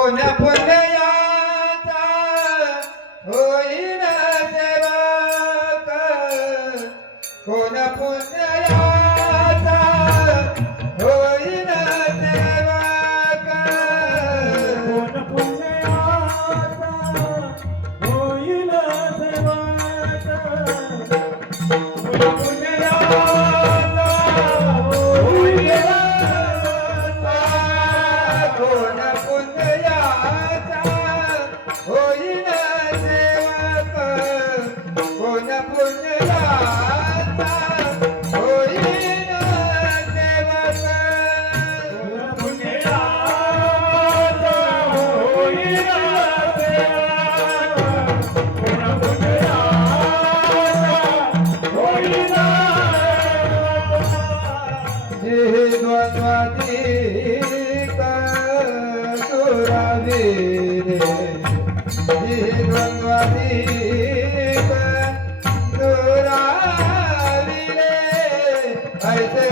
कोण्या पुण्याचा होईन सेवक कोण्या पुण्याचा होईन सेवक कोण पुण्याचा होईल सेवक कोण पुण्याचा होईल कोण पुण्याचा होईन सेवक कोण पुण्याचा होईन सेवक पुण्याचा होईल कोण पुण्याचा होईल हे द्वंद्वातीत दुरावी रे हे द्वंद्वातीत दुरावी रे ऐसे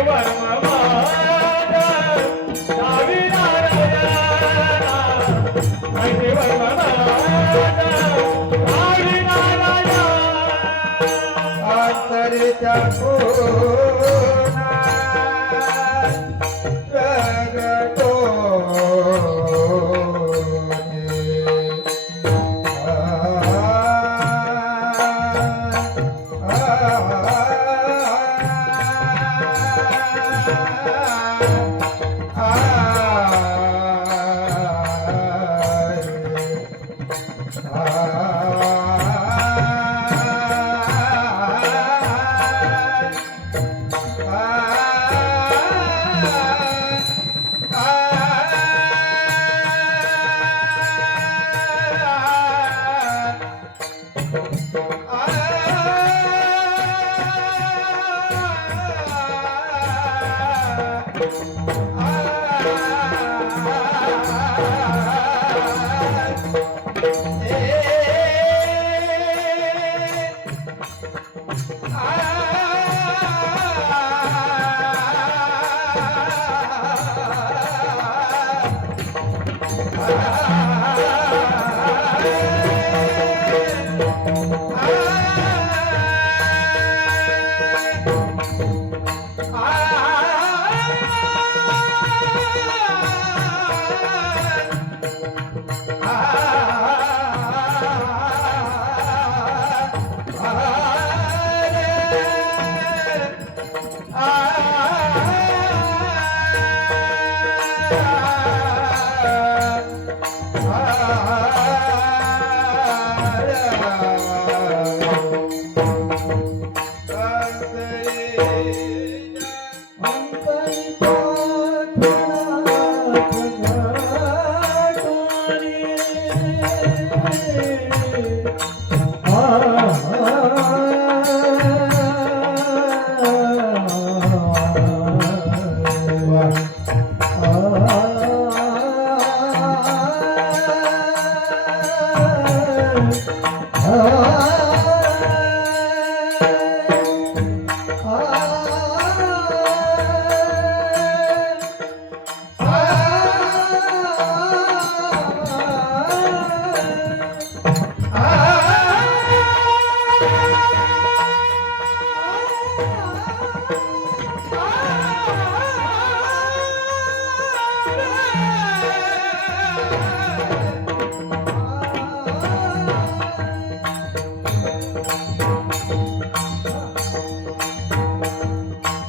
वर्म रावी नारायणा ऐसे वर्म रावी नारायणा अंतरिच्या कोना प्रगटो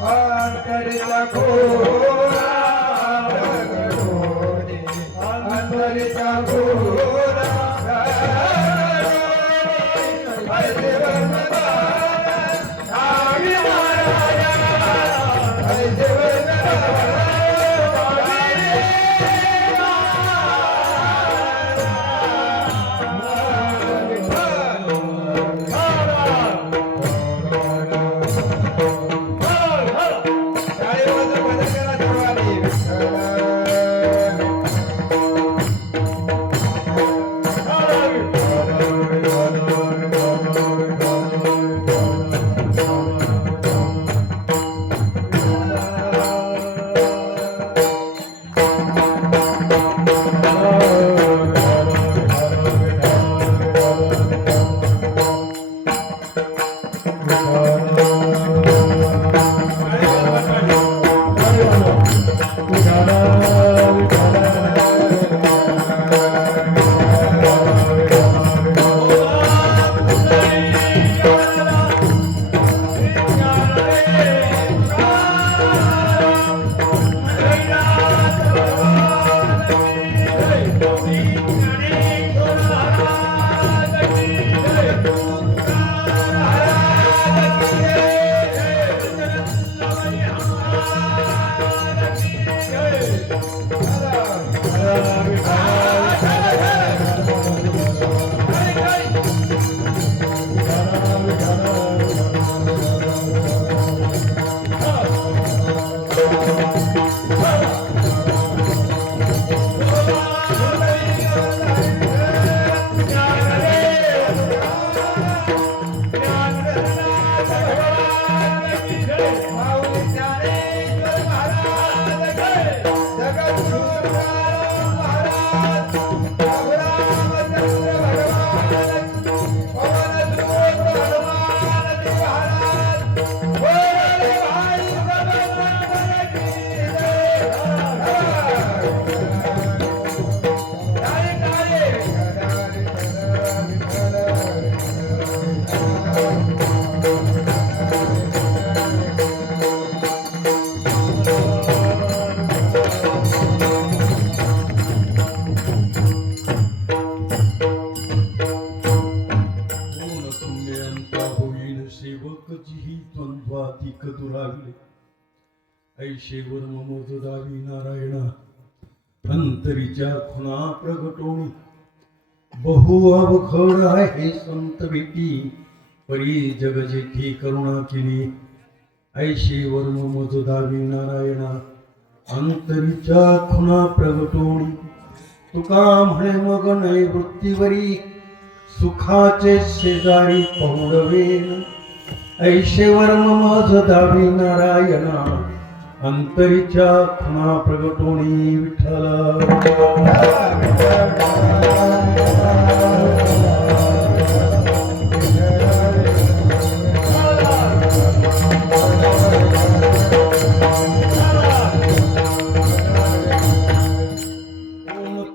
अंतरिचा घोरा रगडोनी, अंतरिचा घोरा रगडोनी, ऐसे वर्णधार नावी नारायण, ऐसे वर्णधार द्वंद्वातिक दुराविले ऐशेवर ममोजदावी नारायणा अंतरीच्या खुणा प्रगटोणी बहु अवखड आहे संत भेटी परी जग जेठी करुणा केली ऐशेवर ममोजदावी नारायणा अंतरीच्या खुणा प्रगटोणी तुका म्हणे मग नैवृत्तीवरी सुखाचे शेजारी पौडवेन ऐशेवर मज दावी नारायणा अंतरीच्या खुणा प्रगटोणी विठ्ठला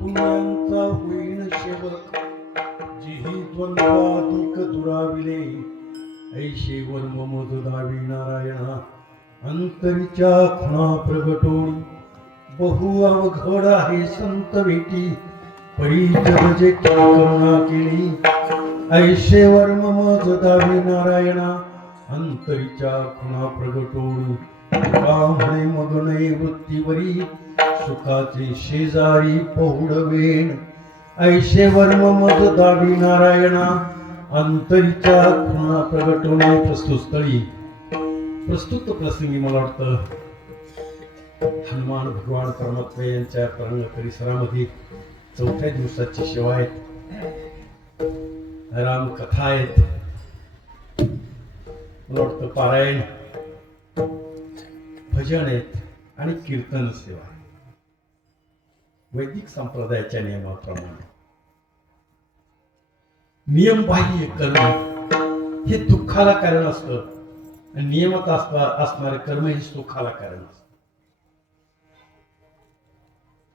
पुण्यांचा होईन सेवक जिही द्वंद्वाधिक दुराविले ऐशेवर ममज दावी नारायणा अंतरीच्या खुणा प्रगटोणी बहु अवघड आहे संत भेटी परी जग जेठी करुणा केली ऐशेवर ममज दावी नारायणा अंतरीच्या खुणा प्रगटोणी तुका म्हणे मग नैवृत्तीवरी सुखाचे शेजारी पहुडवेन ऐशेवर ममज दावी नारायणा अंतरीच्या खुणा प्रगटवणे प्रस्तुत स्थळी प्रस्तुत प्रसंगी मला वाटतं हनुमान भगवान परमात्मा यांच्या तरंग परिसरामध्ये चौथ्या दिवसाची सेवा आहे रामकथा आहेत, मला वाटतं पारायण, भजन आहेत आणि कीर्तन सेवा आहे. वैदिक संप्रदायाच्या नियमाप्रमाणे नियमबाह्य कर्म हे दुःखाला कारण असतं आणि नियमात असणारे कर्म हे सुखाला कारण असतं.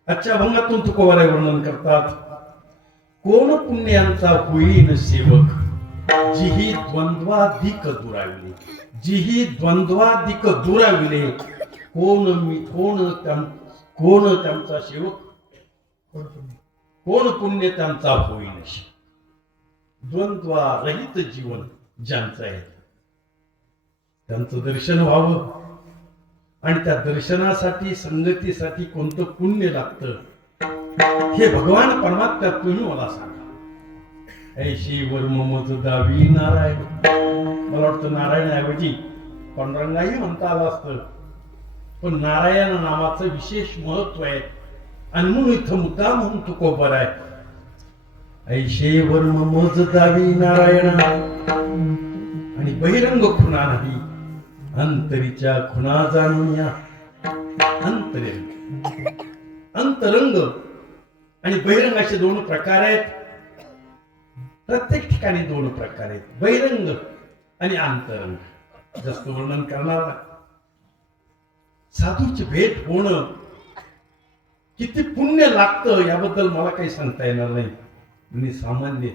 आजच्या अभंगातून तुकोबाराय वर्णन करतात, कोण पुण्यांचा होईन सेवक, जिही द्वंद्वाधिक दुराविले. जिही द्वंद्वाधिक दुराविले, कोण त्यांचा सेवक, कोण पुण्य त्यांचा होईन. द्वंद्वारहित जीवन ज्यांचं आहे त्यांचं दर्शन व्हावं आणि त्या दर्शनासाठी संगतीसाठी कोणतं पुण्य लागतं हे भगवान परमात्मा तुम्ही मला सांगा. ऐशी वर्म मज दावी नारायण. मला वाटतं नारायणाऐवजी पांडुरंगाही म्हणता आलं असतं, पण नारायण नावाचं विशेष महत्व आहे आणि म्हणून इथं मुद्दा म्हणून तुकोबाराय ऐशे वर्म मज दावी नारायण. आणि बहिरंग खुणा नाही, अंतरीच्या खुणा जाणून या. अंतरंग आणि बहिरंग असे दोन प्रकार आहेत. प्रत्येक ठिकाणी दोन प्रकार आहेत, बहिरंग आणि अंतरंग. जास्त वर्णन करणार नाही. साधूची भेट होणं किती पुण्य लागतं याबद्दल मला काही सांगता येणार नाही. मी सामान्य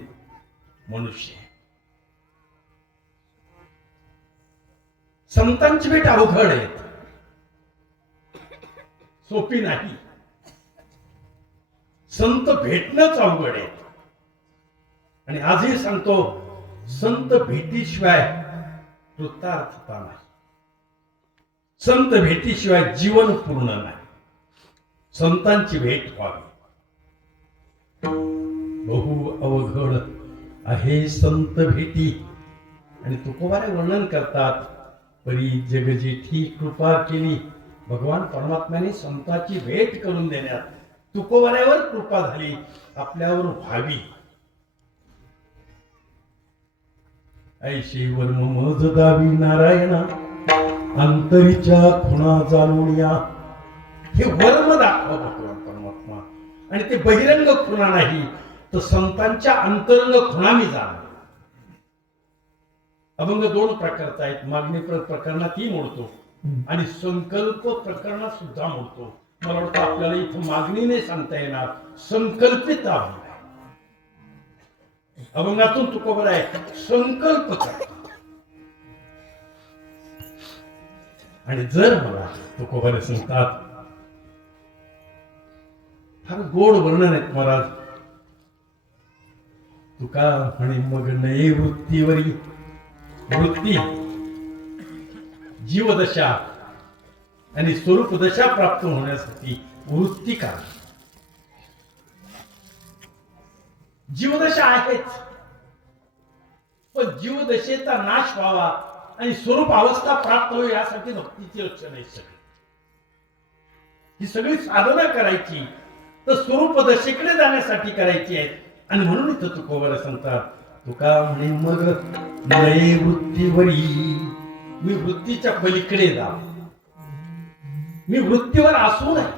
मनुष्य. संतांची भेट अवघड आहे, सोपी नाही. संत भेटणंच अवघड आहे. आणि आजही सांगतो, संत भेटीशिवाय कृतार्थता नाही. संत भेटीशिवाय जीवन पूर्ण नाही. संतांची भेट व्हावी. बहु अवघड आहे संत भेटी. आणि तुकोबाराय वर्णन करतात, परी जग जेठी कृपा केली. भगवान परमात्म्याने संताची भेट करून देण्यात तुकोबारायवर कृपा झाली, आपल्यावर व्हावी. ऐशी वर्म मज दावी नारायणा, अंतरीच्या खुणा जाणून या. हे वर्म दाखवा भगवान परमात्मा. आणि ते बहिरंग खुणा नाही, तर संतांच्या अंतरंग खुणा मी जाण. अभंग दोन प्रकारचा आहेत. मागणी प्रकरणातही मोडतो आणि संकल्प प्रकरणात सुद्धा मोडतो. मला वाटतं आपल्याला इथं मागणीने सांगता येणार, संकल्पित अभंग आहे. अभंगातून तुकोबाराय संकल्प करतात. आणि जर मला तुकोबाराय सांगतात, फार गोड वर्णन आहेत महाराज. तुका म्हणे मग नये वृत्तीवरी. वृत्ती जीवदशा आणि स्वरूप दशा प्राप्त होण्यासाठी वृत्ती का. जीवदशा आहेच, पण जीवदशेचा नाश व्हावा आणि स्वरूप अवस्था प्राप्त होईल यासाठी भक्तीची लक्षणं आहेत सगळी. ही सगळी साधना करायची तर स्वरूप दशेकडे जाण्यासाठी करायची आहे. आणि म्हणून इथं तुकोबाराय सांगतात, तुका म्हणे मग नये वृत्तीवरी. मी वृत्तीच्या पलीकडे जा. मी वृत्तीवर असू नये.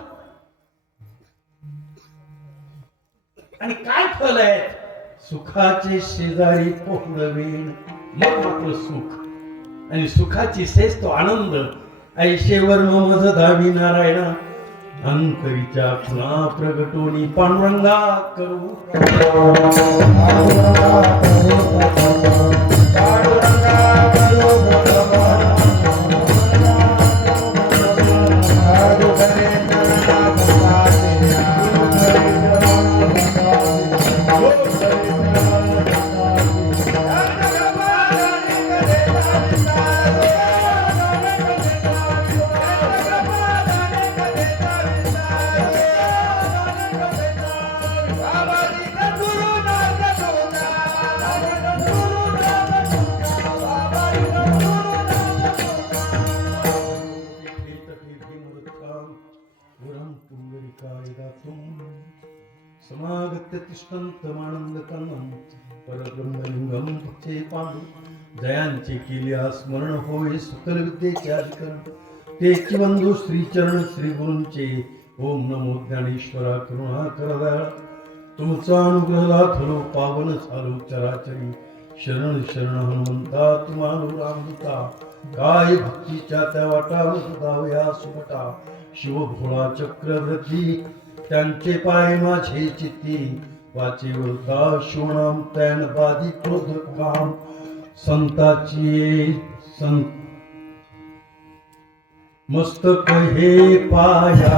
आणि काय फल आहे, सुखाचे शेजारी पोहळवेन. मग मात्र सुख आणि सुखाची सेस तो आनंद. ऐशे वर्म मज दावी नारायणा, अंतरीच्या खुणा प्रगटोनी पांडुरंगा करू. समागत्य तिष्ठन्तमानन्दकन्नं परब्रह्मलिंगम भक्ते पांडू जयांचे केले स्मरण होय सकल विद्येचे अधिकरण तेची बंधू श्रीचरण श्री गुरूंचे ओम नमो ज्ञानेश्वरा करुणा करदया तुमचा अनुग्रह लाथलो पावन झालो चराचरी शरण शरण हनुमंता तुम्हालो रामदूता काय भक्तीच्या त्या वाटावर दावया सुमटा शिव भोळा चक्रवर्ती त्यांचे पाय माझे चित्ती वाचेवरता शिवनाम त्यान बाधी क्रोध काम संताची संत मस्तक हे पाया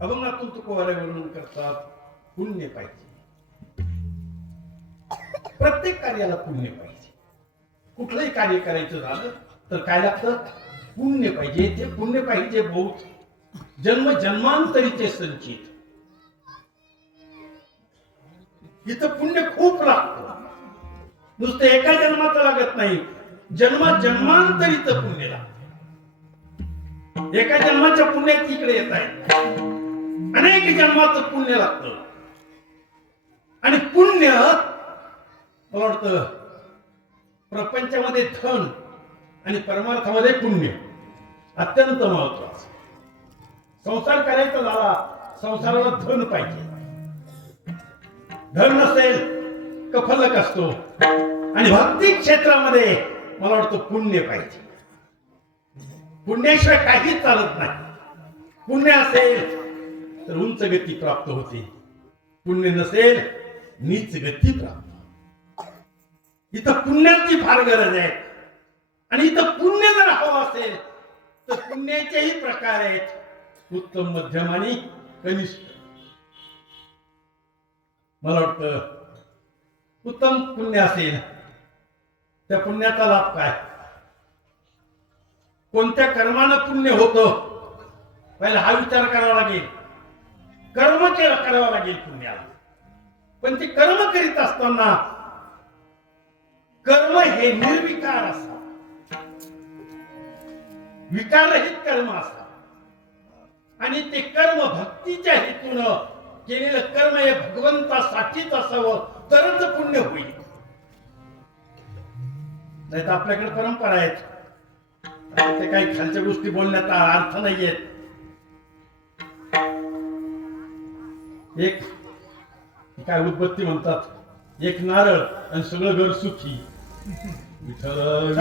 अभंगातून तुकोबारे वर्णन करतात पुण्य पाहिजे. प्रत्येक कार्याला पुण्य पाहिजे. कुठलंही कार्य करायचं झालं तर काय लागतं? पुण्य पाहिजे. ते पुण्य पाहिजे बहुत जन्म जन्मांतरीचे संचित. इथं पुण्य खूप लागतं. नुसतं एका जन्माचं लागत नाही, जन्मांतरीचं पुण्य लागतं. एका जन्माच्या पुण्यात इकडे येत आहे, अनेक जन्माचं पुण्य लागतं. आणि पुण्य मला वाटतं प्रपंचामध्ये धन आणि परमार्थामध्ये पुण्य अत्यंत महत्वाचं. संसार करायचा झाला, संसाराला धन पाहिजे. धन नसेल कफलक असतो. आणि भक्ती क्षेत्रामध्ये मला वाटतं पुण्य पाहिजे. पुण्याशिवाय काहीच चालत नाही. पुण्य असेल तर उंच गती प्राप्त होते, पुण्य नसेल नीच गती प्राप्त. इथं पुण्याची फार गरज आहे. आणि इथं पुण्य जर हवं असेल तर पुण्याचेही प्रकार आहेत, उत्तम, मध्यम आणि कनिष्ठ. मला वाटतं उत्तम पुण्य असेल त्या पुण्याचा लाभ काय? कोणत्या कर्मानं पुण्य होतं पहिला हा विचार करावा लागेल. कर्म करावं लागेल पुण्याला. पण ते कर्म करीत असताना कर्म हे निर्विकार असावं, विकाररहित कर्म असावं. आणि ते कर्म भक्तीच्या हेतूनं केलेलं कर्म हे भगवंतासाठीच असावं, तरच पुण्य होईल. नाही तर आपल्याकडे परंपरा आहेत, ते काही खालच्या गोष्टी बोलण्याचा अर्थ नाहीयेत. एक काय उदबत्ती म्हणतात, एक नारळ आणि सगळं घर सुखी. विठ्ठल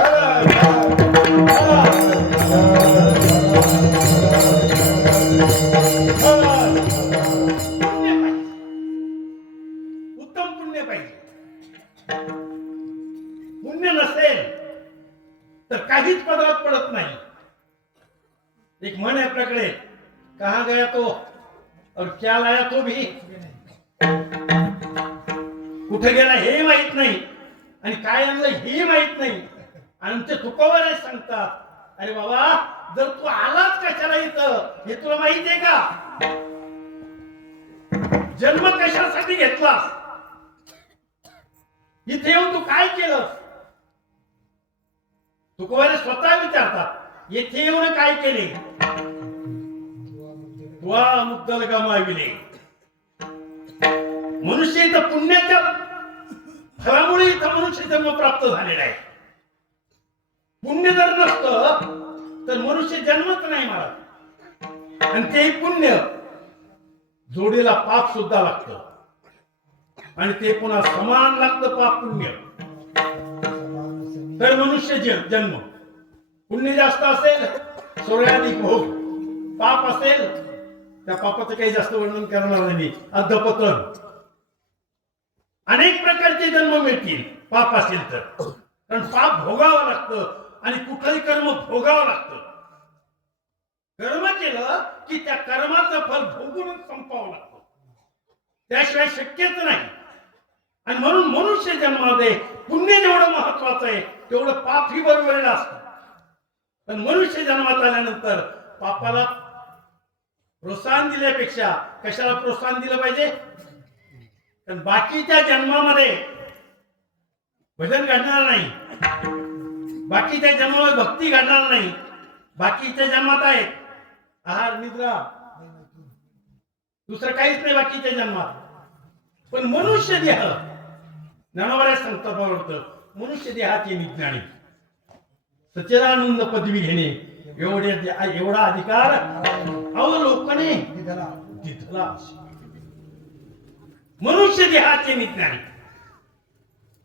उत्तम पुण्य पाहिजे. पुण्य नसेल तर काहीच पदरात पडत नाही. एक म्हण आहे आपल्याकडे, कहा गया तो और क्या लाया तो भी. कुठे गेला हे माहित नाही आणि काय आणलं हे माहित नाही. आणि ते तुकोबारे सांगतात, अरे बाबा जर तू आलाच कशाला इथं हे तुला माहित आहे का? जन्म कशासाठी घेतलास? इथे येऊन तू काय केलंस? तुकोबारे स्वतः विचारतात, येथे येऊन काय केले? तुवा मुद्दल गमाविले. मनुष्य इथं पुण्याच्या फळामुळे इथं मनुष्य जन्म प्राप्त झालेला आहे. पुण्य जर नसतं तर मनुष्य जन्मच नाही मला. आणि ते पुण्य जोडीला पाप सुद्धा लागतं आणि ते पुन्हा समान लागतं पाप पुण्य. तर मनुष्य जन्म पुण्य जास्त असेल सोर्याधिक भोग, पाप असेल त्या पापाचं काही जास्त वर्णन करणार नाही. अधपतन अनेक प्रकारचे जन्म मिळतील पाप असेल तर. कारण पाप भोगावं लागतं आणि कुठलंही कर्म भोगावं लागतं. कर्म केलं की त्या कर्माचं फल भोगून संपावं लागतं, त्याशिवाय शक्यच नाही. आणि म्हणून मनुष्य जन्मामध्ये पुण्य जेवढं महत्वाचं आहे तेवढं पाप ही बरोबरीला असतं. पण मनुष्य जन्मात आल्यानंतर पापाला प्रोत्साहन दिल्यापेक्षा कशाला प्रोत्साहन दिलं पाहिजे? कारण बाकीच्या जन्मामध्ये भजन घडणार नाही, बाकीच्या जन्मामध्ये भक्ती घडणार नाही. बाकीच्या जन्मात आहेत आहार निद्रा, दुसरं काहीच नाही बाकीच्या जन्मात. पण मनुष्य देह ज्ञानोबा सांगतात आवडतं, मनुष्य देहाचे निज्ञानी सच्चिदानंद पदवी घेणे एवढा अधिकार अवलोकने तिथला. मनुष्य देहाचे निज्ञानी,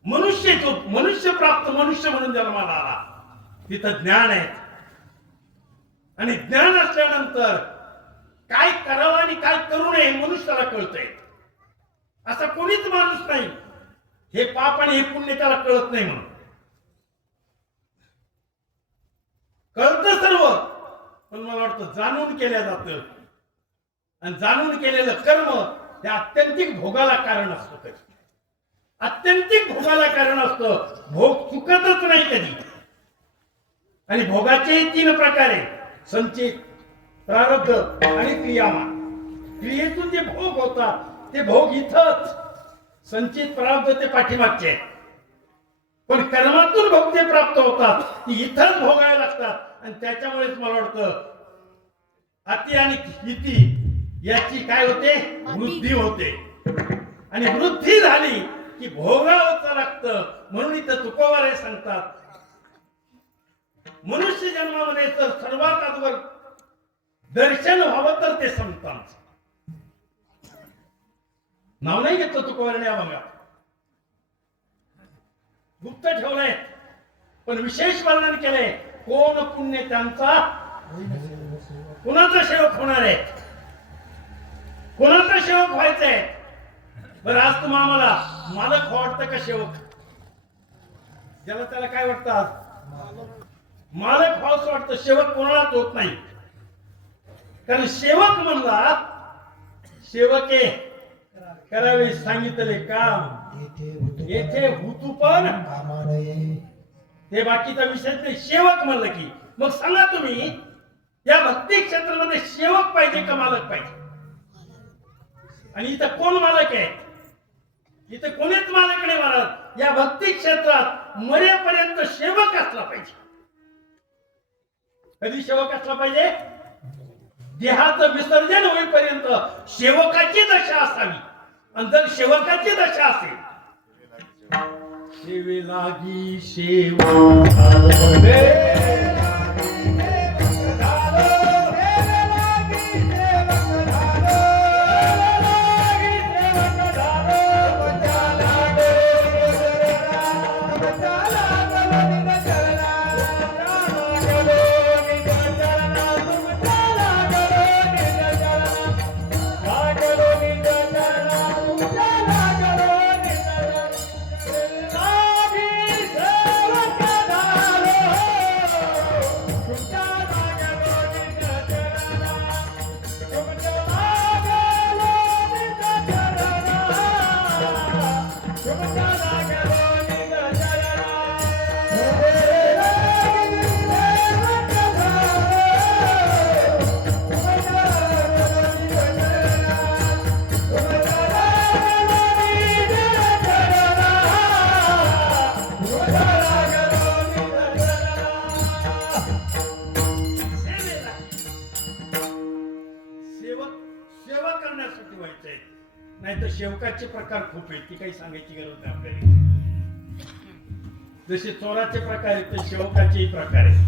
मनुष्य प्राप्त मनुष्य म्हणून जन्माला आला तिथं ज्ञान आहे. आणि ज्ञान असल्यानंतर काय करावं आणि काय करू नये मनुष्याला कळतंय. असा कोणीच माणूस नाही हे पाप आणि हे पुण्य त्याला कळत नाही म्हणून. कळतं सर्व, पण मला वाटतं जाणून केल्या जातं. आणि जाणून केलेलं कर्म हे आत्यंतिक भोगाला कारण असतं. कधी आत्यंतिक भोगाला कारण असतं. भोग चुकतच नाही कधी. आणि भोगाचे 3 प्रकार आहेत: संचित, प्रारब्ध आणि क्रियामान. क्रियेतून जे भोग होतात ते भोग इथंच. संचित प्रारब्ध ते पाठीमागचे. पण कर्मातून भोग जे प्राप्त होतात ती इथंच भोगायला लागतात. आणि त्याच्यामुळेच मला वाटतं अति आणि हिती याची काय होते? वृद्धी होते. आणि वृद्धी झाली की भोगावंच लागतं. म्हणून इथं तुकोबारे सांगतात मनुष्य जन्मामध्ये तर सर्वात अगोदर दर्शन व्हावं तर ते संतांचं. नाव नाही घेतलं तुकोबाने या भागात, गुप्त ठेवलंय. पण विशेष वर्णन केलंय कोण पुण्य त्यांचा कुणाचा सेवक होणार आहे, कोणाचा सेवक व्हायचंय. बरं आज तुम्हाला आम्हाला मालक वाटतं का सेवक? ज्याला त्याला काय वाटतं आज मालक व्हावंच वाटतं. सेवक कोणालाच होत नाही. कारण सेवक म्हणला सेवके करावे सांगितले काम येथे हुतू पण हे बाकीचा विषय नाही. सेवक म्हणलं की मग सांगा तुम्ही या भक्ती क्षेत्रामध्ये सेवक पाहिजे का मालक पाहिजे? आणि इथं कोण मालक आहे? इथं कोणीच मालक नाही महाराज. या भक्ती क्षेत्रात मरेपर्यंत सेवक असला पाहिजे. कधी सेवक असला पाहिजे? देहाचं विसर्जन होईपर्यंत सेवकाची दशा असावी. आणि जर सेवकाची दशा असेल सेवे लागी नाही तर सेवकाचे प्रकार खूप आहेत, ती काही सांगायची गरज नाही आपल्याला. जसे चोराचे प्रकार आहेत तसे सेवकाचेही प्रकार आहेत.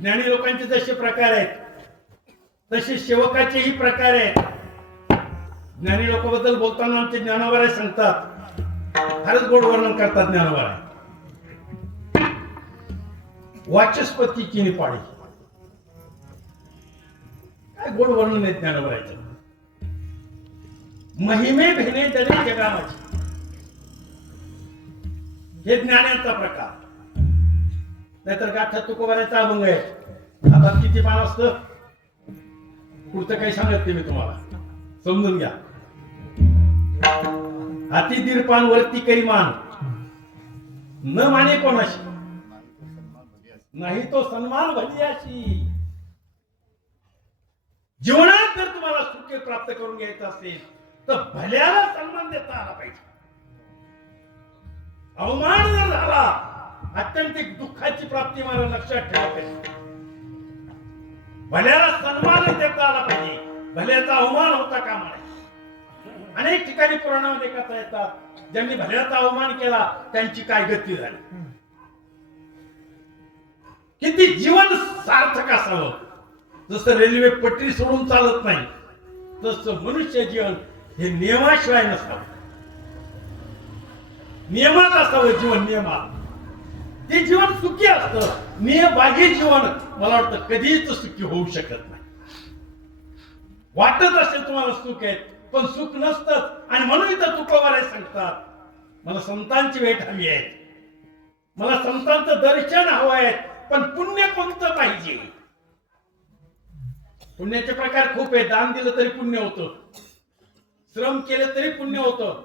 ज्ञानी लोकांचे जसे प्रकार आहेत तसे सेवकाचेही प्रकार आहेत. ज्ञानी लोकांबद्दल बोलताना आमचे ज्ञानोबा सांगतात, फारच गोड वर्णन करतात ज्ञानोबा. वाचस्पती किनी पाडी, काय गोड वर्णन आहे ज्ञानोबाचं. महिमे भेने दरे जगामाची, हे ज्ञानाचा प्रकार. नाहीतर गाठा तुकोबाराचा अभंग आहे. आता किती पान असतं पुढचं काही सांगत नाही मी तुम्हाला, समजून घ्या. हाती दीड पान वरती करी मान, न माने कोणाशी, नाही तो सन्मान भलियाशी. जीवनात जर तुम्हाला सुख प्राप्त करून घ्यायचं असेल तर भल्याला सन्मान देता आला पाहिजे. अवमान जर झाला अत्यंत दुःखाची प्राप्ती मला लक्षात ठेवा पाहिजे. भल्याला सन्मान देता आला पाहिजे, भल्याचा अवमान होता कामा नये. अनेक ठिकाणी पुराणामध्ये कथा येतात, ज्यांनी भल्याचा अवमान केला त्यांची काय गती झाली. किती जीवन सार्थक असावं. जसं रेल्वे पटरी सोडून चालत नाही तसं मनुष्य जीवन हे नियमाशिवाय नसावं. नियमात असावं जीवन, नियमात. ते जीवन सुखी असतं. नियमबाह्य जीवन मला वाटतं कधीच सुखी होऊ शकत नाही. वाटत असेल तुम्हाला सुख आहे पण सुख नसतं. आणि म्हणून इथं तुकोबारे सांगतात, मला संतांची भेट हवी आहे, मला संतांचं दर्शन हवं आहे. पण पुण्य कोणतं पाहिजे? पुण्याचे प्रकार खूप आहे. दान दिलं तरी पुण्य होतं, श्रम केलं तरी पुण्य होतं,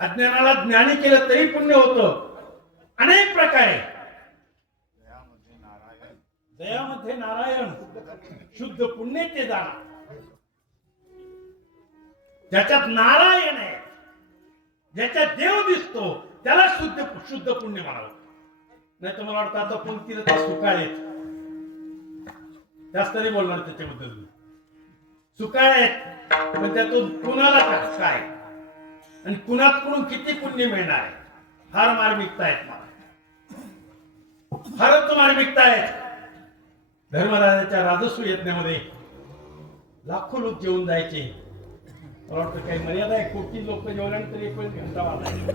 अज्ञानाला ज्ञानी केलं तरी पुण्य होतं. अनेक प्रकार आहे. दयामध्ये नारायण शुद्ध पुण्याचे दान. ज्याच्यात नारायण आहे, ज्याच्यात देव दिसतो त्याला शुद्ध पुण्य म्हणावं. नाही तर मला वाटतं आता पंक्तीला ते सुकाळ आहेत, जास्त नाही बोलणार त्याच्याबद्दल. सुकाळ आहेत पण त्यातून कुणाला काय आणि कुणाकडून किती पुण्य मिळणार आहे, फार मार्मिकता आहेत. मला फारच मार्मिकता आहेत. धर्मराजाच्या राजस्व यज्ञामध्ये लाखो लोक जेवून जायचे. मला वाटतं काही मर्यादा आहे. कोटी लोक जेवल्यानंतर एक वेळ घंटा वाजायचा.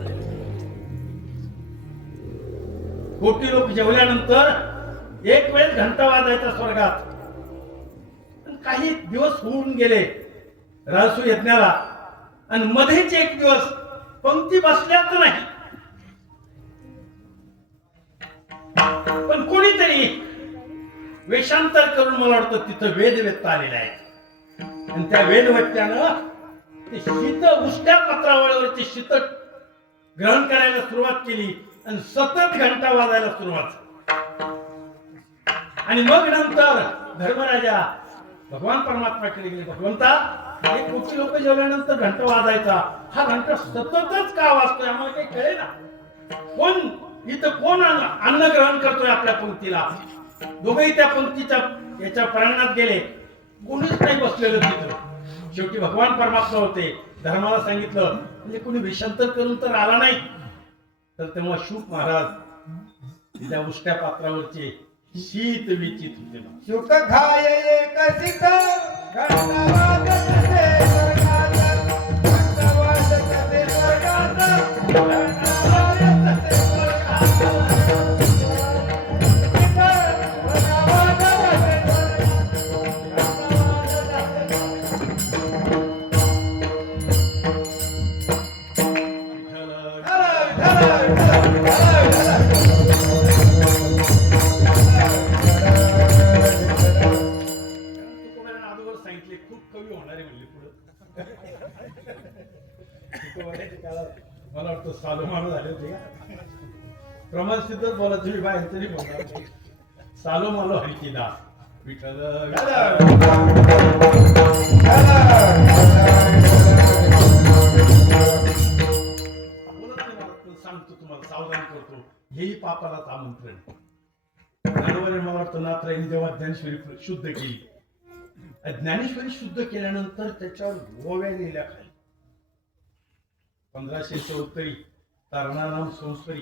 कोटी लोक जेवल्यानंतर एक वेळ घंटा वाजायचा स्वर्गात. काही दिवस होऊन गेले राजस्व यज्ञाला आणि मध्येच एक दिवस पंक्ती बसल्याच नाही. पण कोणीतरी वेषांतर करून मला वाटतं तिथं वेद वेत्ता आलेला आहे. आणि त्या वेदवत्यानं ते शीत उष्ट्या पत्रावळीवरचे शीत ग्रहण करायला सुरुवात केली आणि सतत घंटा वाजायला सुरुवात. आणि मग नंतर धर्मराजा भगवान परमात्माकडे गेले. भगवंता, एक कोटी लोक जेवल्यानंतर घंटा वाजायचा, हा घंटा सततच का वाजतोय, आम्हाला काही कळेना. कोण अन्न ग्रहण करतोय आपल्या पंक्तीला. दोघेही त्या पंक्तीच्या याच्या प्रांगणात गेले, कोणीच नाही बसलेलं तिथं. शेवटी भगवान परमात्मा होते. धर्माला सांगितलं, म्हणजे कोणी वेषांतर करून तर आला नाही. तर तेव्हा शुक महाराज त्या उष्ट्या पात्रावरचे शीत विचित होते. शुक खाय एक सित घंटा वाजत ते स्वर्गात, घंटा वाजत ते स्वर्गात, घंटा वाजत ते स्वर्गात. मला वाटतं सालो मालो झाले होते का, प्रमाण सिद्धच बोला तुम्ही बाहेर तरी बोला. सालो मालो हरिची दास विठ्ठल. सांगतो तुम्हाला, सावधान करतो, हेही पापालाच आमंत्रण. ज्ञानोबाने मला वाटतं नाथरायनी जेव्हा ज्ञानेश्वरी शुद्ध केली, ज्ञानेश्वरी शुद्ध केल्यानंतर त्याच्यावर गोव्या लिहिल्या खाली 1574 तरणाराम संस्करी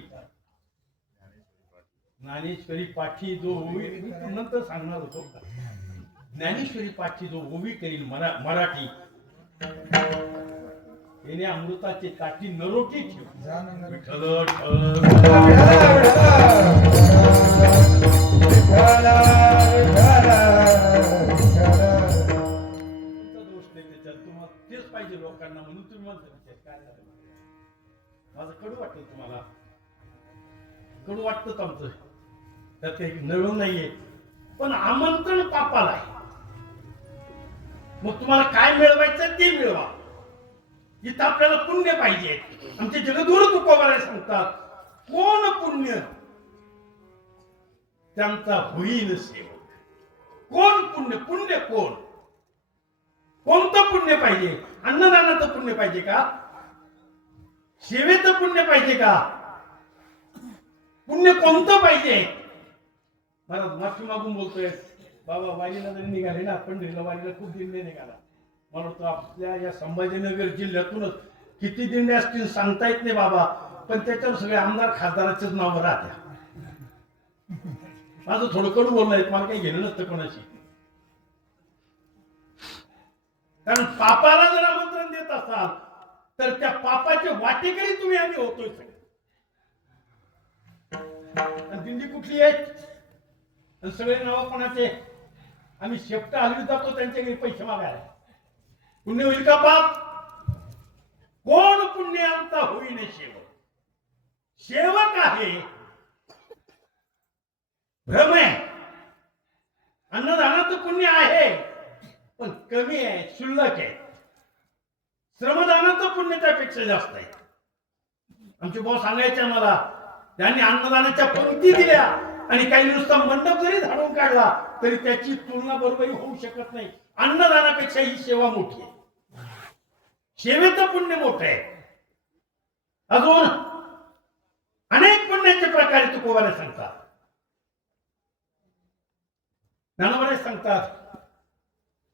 ज्ञानेश्वरी पाठी जो ओवी नंतर सांगणार होतो. ज्ञानेश्वरी पाठी जो ओवी करील मराठी याने अमृताची ताटी नरोटी ठेव. विठ्ठल दोष नाही त्याच्यात. तुम्हाला तेच पाहिजे लोकांना म्हणून तुम्ही म्हणता काय झालं. माझं कडू वाटतं तुम्हाला. कडू वाटतंच आमचं त्यात काही नळ नाहीये. पण आमंत्रण पापाला आहे. मग तुम्हाला काय मिळवायचं ते मिळवा. इथं आपल्याला पुण्य पाहिजे. आमचे जगद्गुरु तुकोबाराय सांगतात कोण पुण्य त्यांचा होईल सेवक. कोण पुण्य. पुण्य कोण. कोणतं पुण्य पाहिजे. अन्नदानाचं पुण्य पाहिजे का. सेवेचं पुण्य पाहिजे का. पुण्य कोणतं पाहिजे. मला माफी मागून बोलतोय बाबा. वारीला जरी निघाले ना पंढरीला वारीला खूप दिंडे निघाला. मला वाटतं आपल्या या संभाजीनगर जिल्ह्यातूनच किती दिंडे असतील सांगता येत नाही बाबा. पण त्याच्यावर सगळे आमदार खासदाराचेच नाव राहत्या. माझं थोडं कडू बोलणं आहे. मला काही घेणं नसतं कोणाशी. कारण पापाला जर आमंत्रण देत असाल तर त्या पापाचे वाटेकरी तुम्ही आम्ही होतोय. दिंडी कुठली आहे. सगळे नाव कोणाचे. आम्ही शेपटा हलवीत जातो त्यांच्या घरी पैसे मागायला. पुण्य होईल का पाप. कोण पुण्य आमचा होईन सेवक. सेवक आहे भ्रम आहे. अन्नदानाचं पुण्य आहे पण कमी आहे. क्षुल्लक आहे. श्रमदानाचं पुण्य त्यापेक्षा जास्त आहे. आमचे भाऊ सांगायचे मला त्यांनी अन्नदानाच्या पंक्ती दिल्या आणि काही नुसता मंडप जरी झाडून काढला तरी त्याची तुलना बरोबरी होऊ शकत नाही. अन्नदानापेक्षा ही सेवा मोठी आहे. सेवेचं पुण्य मोठं आहे. अजून अनेक पुण्याचे प्रकार तुकोबारे सांगतात. ज्ञानोबारे सांगतात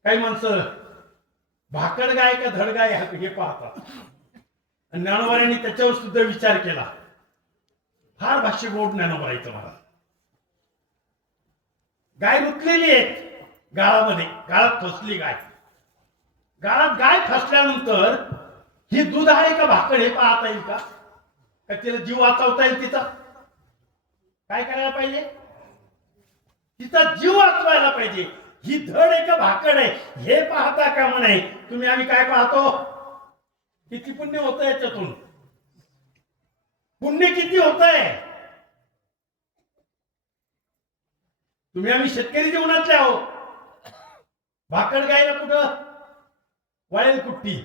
काही माणसं भाकड गाय का धड गाय हे पाहतात. ज्ञानोबाऱ्यांनी त्याच्यावर सुद्धा विचार केला. फार भाष्य गोड ज्ञानोबारायचं मला. गाय रुतलेली आहे गाळामध्ये. गाळात फसली गाय. गाळात गाय फसल्यानंतर ही दूध आहे का भाकड हे पाहता येईल का. का तिला जीव वाचवता येईल तिचा. काय करायला पाहिजे. तिचा जीव वाचवायला पाहिजे. ही धड आहे का भाकड आहे हे पाहता कामा नये. तुम्ही आम्ही काय पाहतो. किती पुण्य होतं याच्यातून. पुण्य किती होतंय. तुम्ही आम्ही शेतकरी जीवनातले आहो. भाकड गायला कुठं वळेल कुट्टी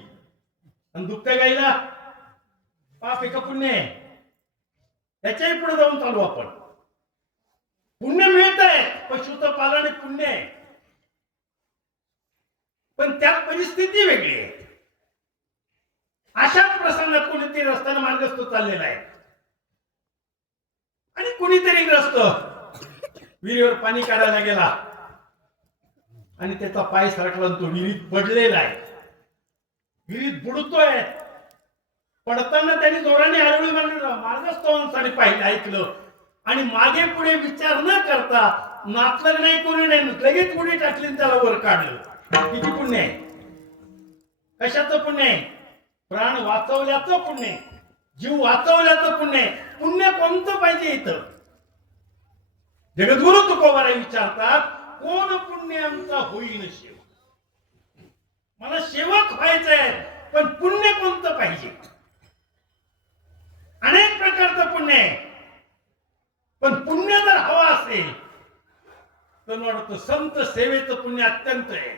आणि दुभत्या गायला पाप एका पुण्य आहे. त्याच्याही पुढे जाऊन चालू आपण. पुण्य मिळत आहे. पशुचं पालन पुण्य आहे पण त्यात परिस्थिती वेगळी आहे. अशाच प्रसंगात कोणीतरी रस्त्याने मार्गस्थ चाललेला आहे आणि कुणीतरी ग्रस्त विहिरीवर पाणी काढायला गेला आणि त्याचा पाय सरकला तो विहिरीत पडलेला आहे. विहिरीत बुडतोय. पडताना त्यांनी जोराने आरवळी मार्गस्थांसाठी पाहिलं ऐकलं आणि मागे पुढे विचार न करता नातलं नाही कोणी नाही लगेच उडी टाकली त्याला वर काढलं. किती पुण्य आहे. कशाचं पुण्य आहे. प्राण वाचवल्याचं पुण्य आहे. जीव वाचवल्याचं पुण्य आहे. पुण्य कोणतं पाहिजे इथं. जगद्गुरु तुकोबाराय विचारतात कोण पुण्य आमचा होईन सेवक. मला सेवक व्हायचंय पण पुण्य कोणतं पाहिजे. अनेक प्रकारचं पुण्य आहे पण पुण्य जर हवा असेल तर मला वाटतं संत सेवेचं पुण्य अत्यंत आहे.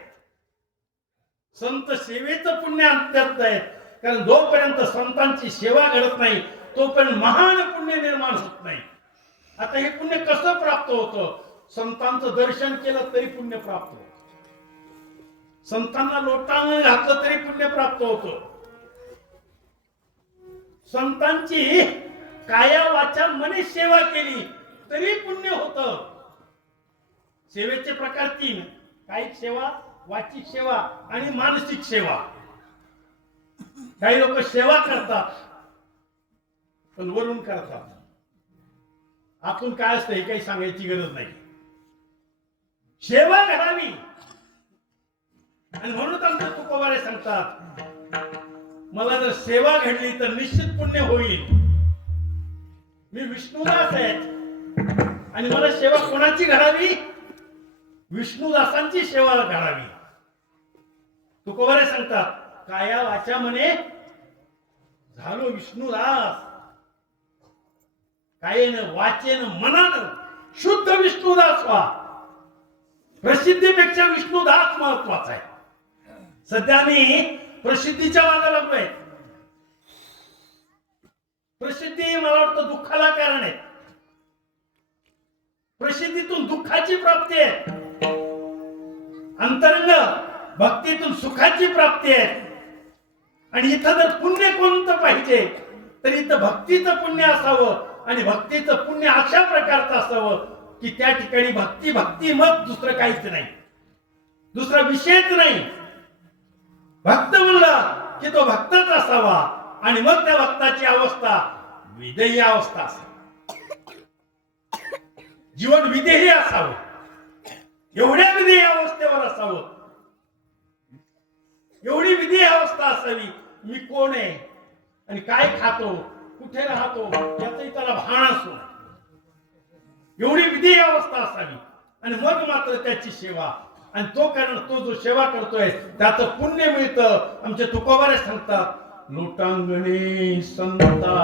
संत सेवेचं पुण्य अत्यंत आहे. कारण जोपर्यंत संतांची सेवा घडत नाही तोपर्यंत महान पुण्य निर्माण होत नाही. आता हे पुण्य कसं प्राप्त होतं. संतांचं दर्शन केलं तरी पुण्य प्राप्त होतं. संतांना लोटांगण घातलं तरी पुण्य प्राप्त होतं. संतांची काया वाचा मनी सेवा केली तरी पुण्य होतं. सेवेचे प्रकार 3. कायिक सेवा, वाचिक सेवा आणि मानसिक सेवा. काही लोक सेवा करतात पण वरून करतात. आतून काय असतं हे काही सांगायची गरज नाही. सेवा करावी आणि म्हणून आमचे तुकोबारे सांगतात, मला जर सेवा घडली तर निश्चित पुण्य होईल. मी विष्णुदास आहे आणि मला सेवा कोणाची घडावी? विष्णुदासांची सेवा घडावी. तुकोबारे सांगतात, काया वाचा म्हणे झालो विष्णुदास, कायेनं वाचेनं मनानं शुद्ध विष्णुदास व्हा. प्रसिद्धीपेक्षा विष्णुदास महत्वाचा आहे. सध्या मी प्रसिद्धीच्या मागे लागलोय. प्रसिद्धी मला वाटतं दुःखाला कारण आहे. प्रसिद्धीतून दुःखाची प्राप्ती आहे, अंतरंग भक्तीतून सुखाची प्राप्ती आहे. आणि इथं जर पुण्य कोणतं पाहिजे तर इथं भक्तीचं पुण्य असावं. आणि भक्तीचं पुण्य अशा प्रकारचं असावं की त्या ठिकाणी भक्ती भक्ती मग दुसरं काहीच नाही, दुसरा विषयच नाही. भक्त म्हणलं की तो भक्तच असावा आणि मग त्या भक्ताची अवस्था विदेही अवस्था असावी. जीवन विदेही असावं, एवढ्या विदेही अवस्थेवर असावं, एवढी विदेही अवस्था असावी. मी कोण आहे आणि काय खातो, कुठे राहतो याचंही त्याला भान असो, एवढी विधेय अवस्था असावी. आणि मग मात्र त्याची सेवा आणि तो जो सेवा करतोय त्याचं पुण्य मिळतं. आमचे तुकोबारे सांगतात, लोटांगणे संता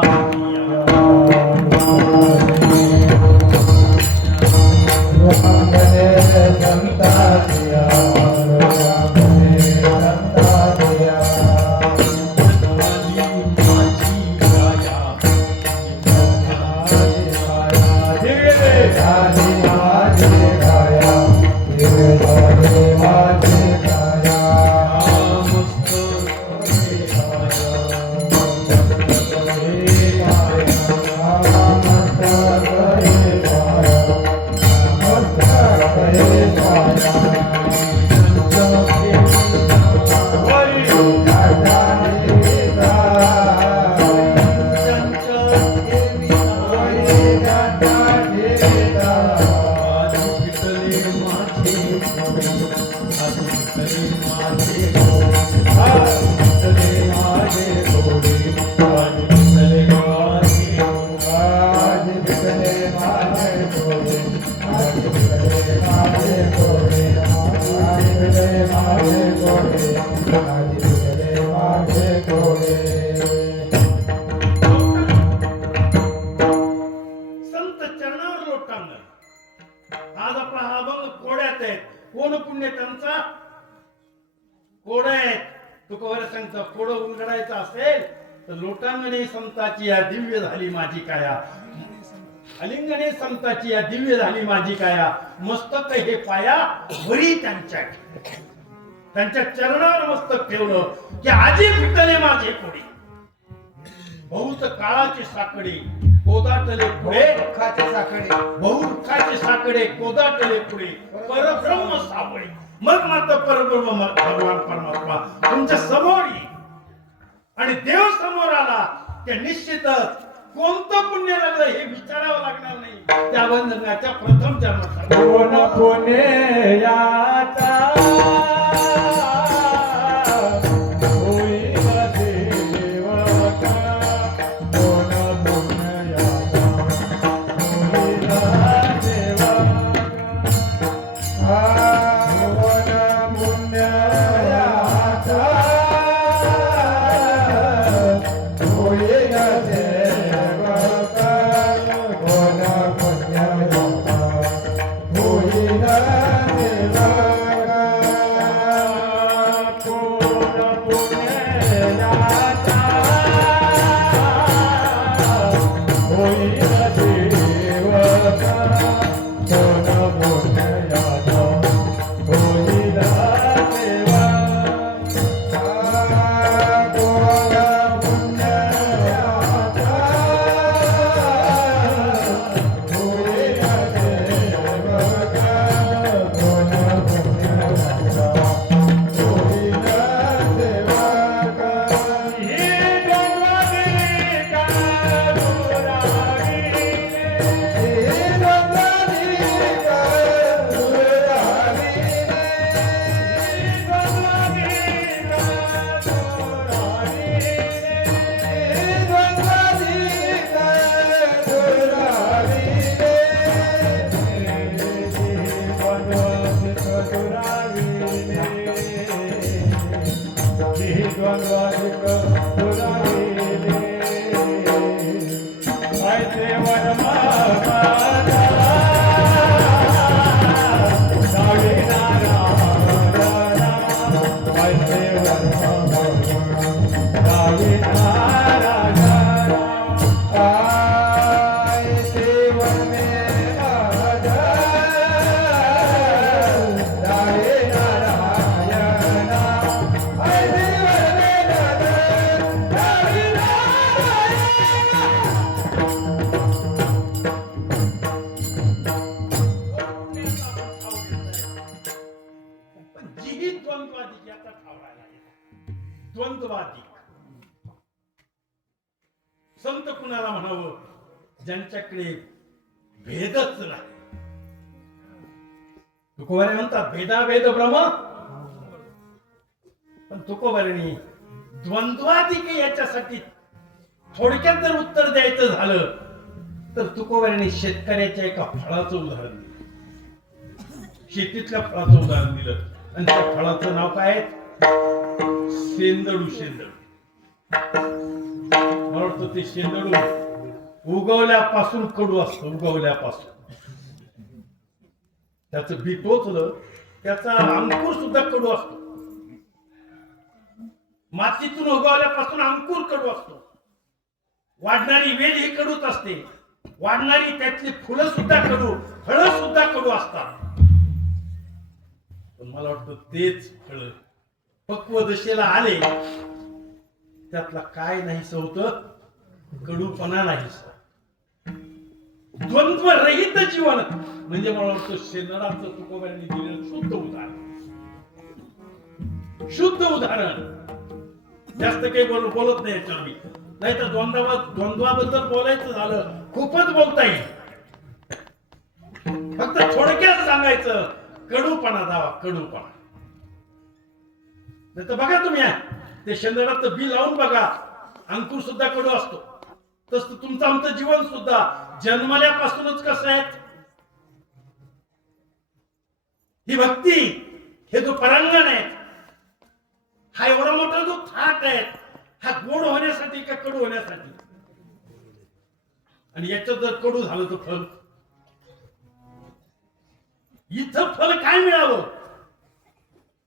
आज आपला हा अभंग कोड्यात आहे. कोण पुण्य त्यांचा? कोड आहेत. तुकोबारे सांगतं, कोड उलगडायचं असेल तर लोटांगणे संताची या दिव्य झाली माझी काया, अलिंगणे संताची या दिव्य झाली माझी काया, मस्तक हे पाया भरी त्यांच्या चरणावर मस्तक ठेवलं की आजी फिटले माझे कोडी. बहुत काळाचे साकडे कोदाटले पुढे, दुःखाचे साकडे बहुखाचे साकडे कोदाटले पुढे, परब्रह्म सापडे. मग मात्र परब्रह्म भगवान परमात्मा तुमच्या समोर येईल. आणि देव समोर आला त्या निश्चितच कोणतं पुण्य लागलं हे विचारावं लागणार नाही. त्या बंधनाच्या प्रथम जन्मात कोण पुण्याचा होईल देवता, कोण पुण्याचा होईल देवता. आय देवन में आधार राहे नारायण आय देवन में आधार राहे नारायण पण जीही द्वंद्वादी याचा ठावरायला द्वंद्वादी संत कुणाला म्हणावं ज्यांच्याकडे भेदच नाही. तुकोबारे म्हणतात भेदाभेद ब्रह्म, पण तुकोबारेनी द्वंद्वाधिक याच्यासाठी थोडक्यात जर उत्तर द्यायचं झालं तर तुकोबारेनी शेतकऱ्याच्या एका फळाचं उदाहरण दिलं, शेतीतल्या फळाचं उदाहरण दिलं आणि त्या फळाचं नाव काय आहे? शेंदडू. शेंदडू मला वाटतं ते शेंदडू उगवल्यापासून कडू असतं, उगवल्यापासून त्याचं बी टोचलं त्याचा अंकुर सुद्धा कडू असतो. मातीतून उगवल्यापासून अंकुर कडू असतो. वाढणारी वेल ही कडूच असते, वाढणारी त्यातली फुलं सुद्धा कडू, फळं सुद्धा कडू असतात. पण मला वाटतं तेच फळ पक्व दशेला आले त्यातला काय नाहीसं होतं, कडूपणा नाहीसा. द्वंद्व रहित जीवन म्हणजे मला वाटतं शेंदडाचं तुकोबांनी दिलेलं शुद्ध उदाहरण. शुद्ध उदाहरण. जास्त काही बोलत नाही याच्यावर मी, नाही तर द्वंद्वाबद्दल बोलायचं झालं खूपच बोलता येईल. फक्त थोडक्यात सांगायचं कडूपणा दावा, कडूपणा. नाही तर बघा तुम्ही ते शेंदडाचं बी लावून बघा, अंकुर सुद्धा कडू असतो. तसं तुमचं आमचं जीवन सुद्धा जन्मल्यापासूनच कसं आहे. ही भक्ती, हे जो परांगण आहे, हा एवढा मोठा जो थाट आहे, हा गोड होण्यासाठी का कडू होण्यासाठी? आणि याच्यात जर कडू झालं तर फल, इथं फल काय मिळावं?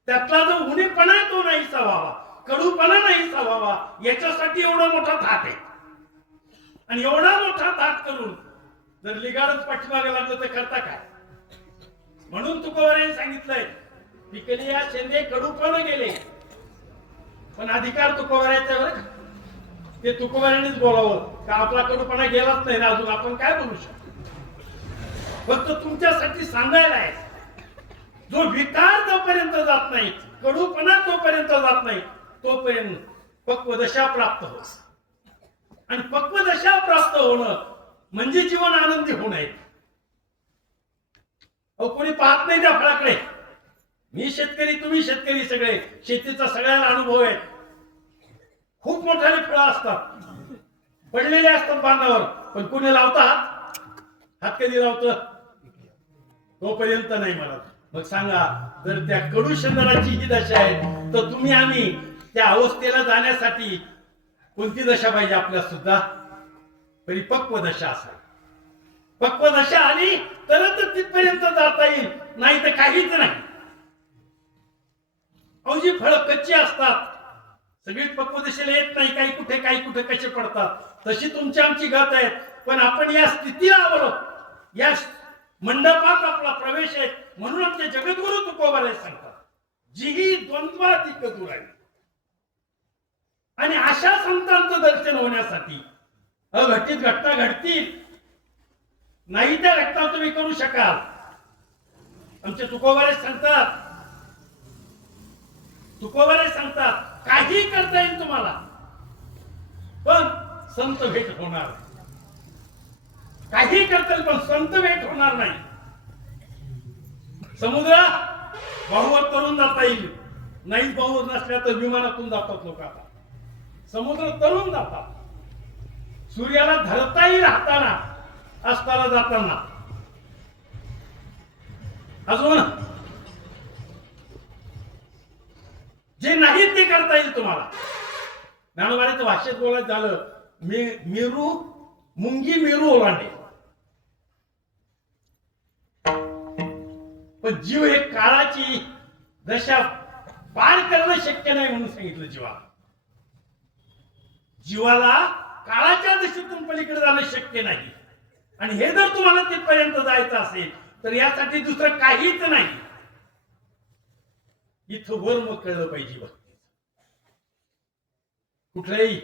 त्यातला जो उणेपणा आहे तो नाहीसा व्हावा, कडूपणा नाहीसा व्हावा, याच्यासाठी एवढा मोठा थाट आहे. आणि एवढा मोठा थाट करून जर लिगाडच पाठीमागे लागलं तर करता काय? म्हणून तुकोबारांनी सांगितलंय पिकली या शेंदे कडूपण गेले, पण अधिकार तुकोबारांचा बरं. ते तुकोबारांनीच बोलावं का आपला कडूपणा गेलाच नाही ना अजून, आपण काय बोलू शकतो? फक्त तुमच्यासाठी सांगायला आहे, जो विकार जोपर्यंत जात नाही, कडूपणा जोपर्यंत जात नाही, तोपर्यंत पक्वदशा प्राप्त होत. आणि पक्वदशा प्राप्त होणं म्हणजे जीवन आनंदी होणं. कोणी पाहत नाही त्या फळाकडे. मी शेतकरी, तुम्ही शेतकरी, सगळे शेतीचा सगळ्यांना अनुभव आहे. खूप मोठाले फळं असतात, पडलेले असतात बांधावर, पण कुणी लावतात? हात कधी लावतं? तोपर्यंत नाही मला. मग सांगा, जर त्या कडू शेंदडाची ही दशा आहे तर तुम्ही आम्ही त्या अवस्थेला जाण्यासाठी कोणती दशा पाहिजे? आपल्या सुद्धा परिपक्व दशा असावी. पक्व दशा आली तरच तिथपर्यंत जाता येईल, नाही तर काहीच नाही. जी फळं कच्ची असतात, सगळीच पक्व दिशेला येत नाही, काही कुठे कसे पडतात, तशी तुमची आमची गत आहे. पण आपण या स्थितीला आलो, या मंडपात आपला प्रवेश आहे. म्हणून आमचे जगद्गुरु तुकोबाराय सांगतात, जीही द्वंद्वाधिक दूर आहे. आणि अशा संतांचं दर्शन होण्यासाठी अघटित घटना घडतील, नाही त्या घटना तुम्ही करू शकाल. आमचे तुकोबाराय सांगतात काही करता येईल तुम्हाला, पण संत भेट होणार. काही करता येईल पण संत भेट होणार नाही. समुद्र वाहूवर तरून जाता येईल, नाही वाहू नसल्या तर विमानातून जातात लोक. आता समुद्र तरून जातात. सूर्याला धरता येईल हाताना असताना जाताना. अजून जे नाही ते करता येईल तुम्हाला. ज्ञानोबाच्या भाषेत बोलायचं झालं, मेरू मुंगी मेरू ओलांडे. पण जीव हे काळाची दशा पार करणं शक्य नाही म्हणून सांगितलं जीवाला. जीवाला काळाच्या दिशेतून पलीकडे जाणं शक्य नाही. आणि हे जर तुम्हाला तिथपर्यंत जायचं असेल तर यासाठी दुसरं काहीच नाही. इथं वर्म कळलं पाहिजे. भक्ती कुठलंही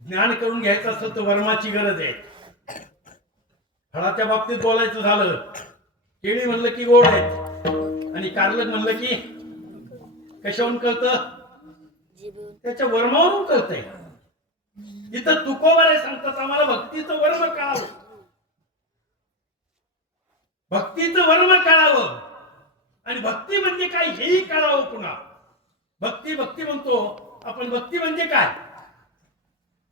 ज्ञान करून घ्यायचं असेल तर वर्माची गरज आहे. फळाच्या बाबतीत बोलायचं झालं, केळी म्हणलं की गोड आहेत आणि कारलं म्हणलं की कशावरून कळतं? त्याच्या वर्मावरून कळतंय. इथं तुकोबारे सांगतात आम्हाला भक्तीचं वर्म कळावं, भक्तीचं वर्म कळावं. आणि भक्ती म्हणजे काय हेही कळावं. पुन्हा भक्ती भक्ती म्हणतो आपण, भक्ती म्हणजे काय?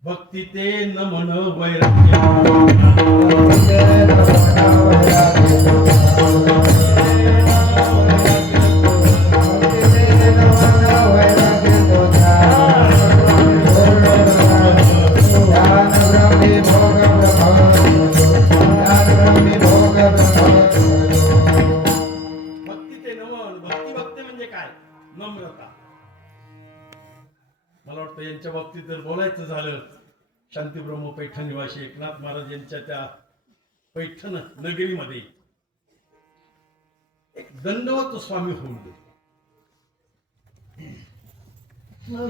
भक्ती ते न म्हण वैराग्य. भक्ती ते नमन. भक्ती भक्ती म्हणजे काय? नम्रता. मला वाटतं यांच्या बाबतीत जर बोलायचं झालं, शांतीब्रह्म पैठण निवासी एकनाथ महाराज यांच्या त्या पैठण नगरीमध्ये एक दंडवत स्वामी होऊन गेले.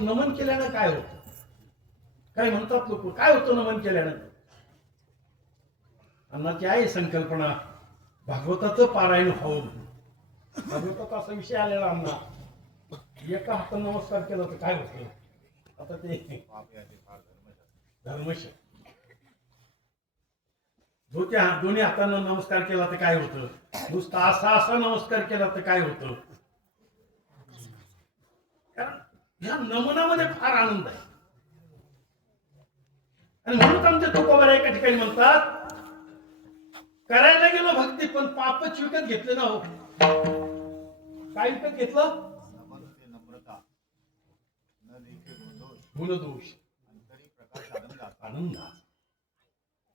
नमन केल्यानं काय होतं? काय म्हणतात लोक, काय होतं नमन केल्यानं? अन्नाची आहे संकल्पना, भागवताचं पारायण व्हावं. भागवतात असा विषय आलेला अण्णा, एका हाताने नमस्कार केला तर काय होतं? आता ते धर्मश दोन्ही हातानं नमस्कार केला तर काय होतं? नुसता असा नमस्कार केला तर काय होतं? कारण ह्या नमनामध्ये फार आनंद आहे. आणि म्हणून आमचे तुकोबारा एका ठिकाणी म्हणतात, करायला गेलो भक्ती पण पापच विकत घेतले ना. हो, काय विकत घेतलं? गुणदोष, आनंद.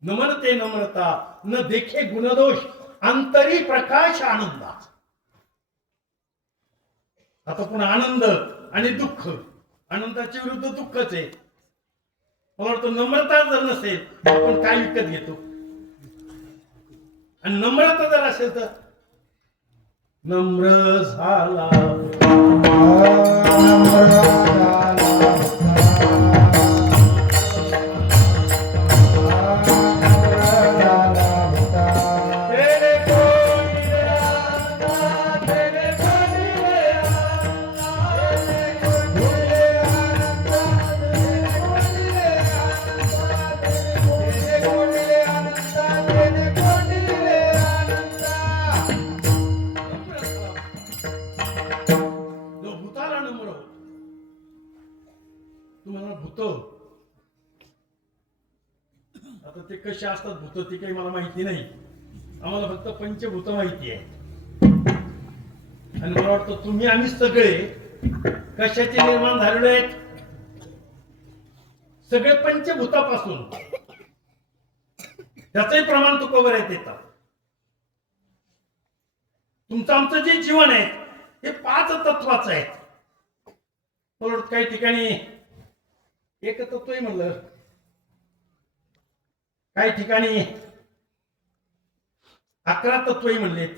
नमन ते नम्रता, न देखे गुणदोष, अंतरी प्रकाश आनंदा. आता पुन्हा आनंद आणि दुःख, आनंदाच्या विरुद्ध दुःखच आहे. मला वाटतं नम्रता जर नसेल आपण काय विकत घेतो? आणि नम्रता जर असेल तर नम्र झाला आता ते कसे असतात भूत ते काही मला माहिती नाही. आम्हाला फक्त पंचभूत माहिती आहे. आणि मला वाटतं तुम्ही आम्ही सगळे कशाचे निर्माण झालेले आहेत? सगळे पंचभूतापासून. त्याचंही प्रमाण तुकोबाऱ्यात येतात. तुमचं आमचं जे जीवन आहे हे 5 तत्वाचं आहे. मला वाटतं काही ठिकाणी एक तत्वही म्हणलं, काही ठिकाणी 11 तत्वही म्हणलेत,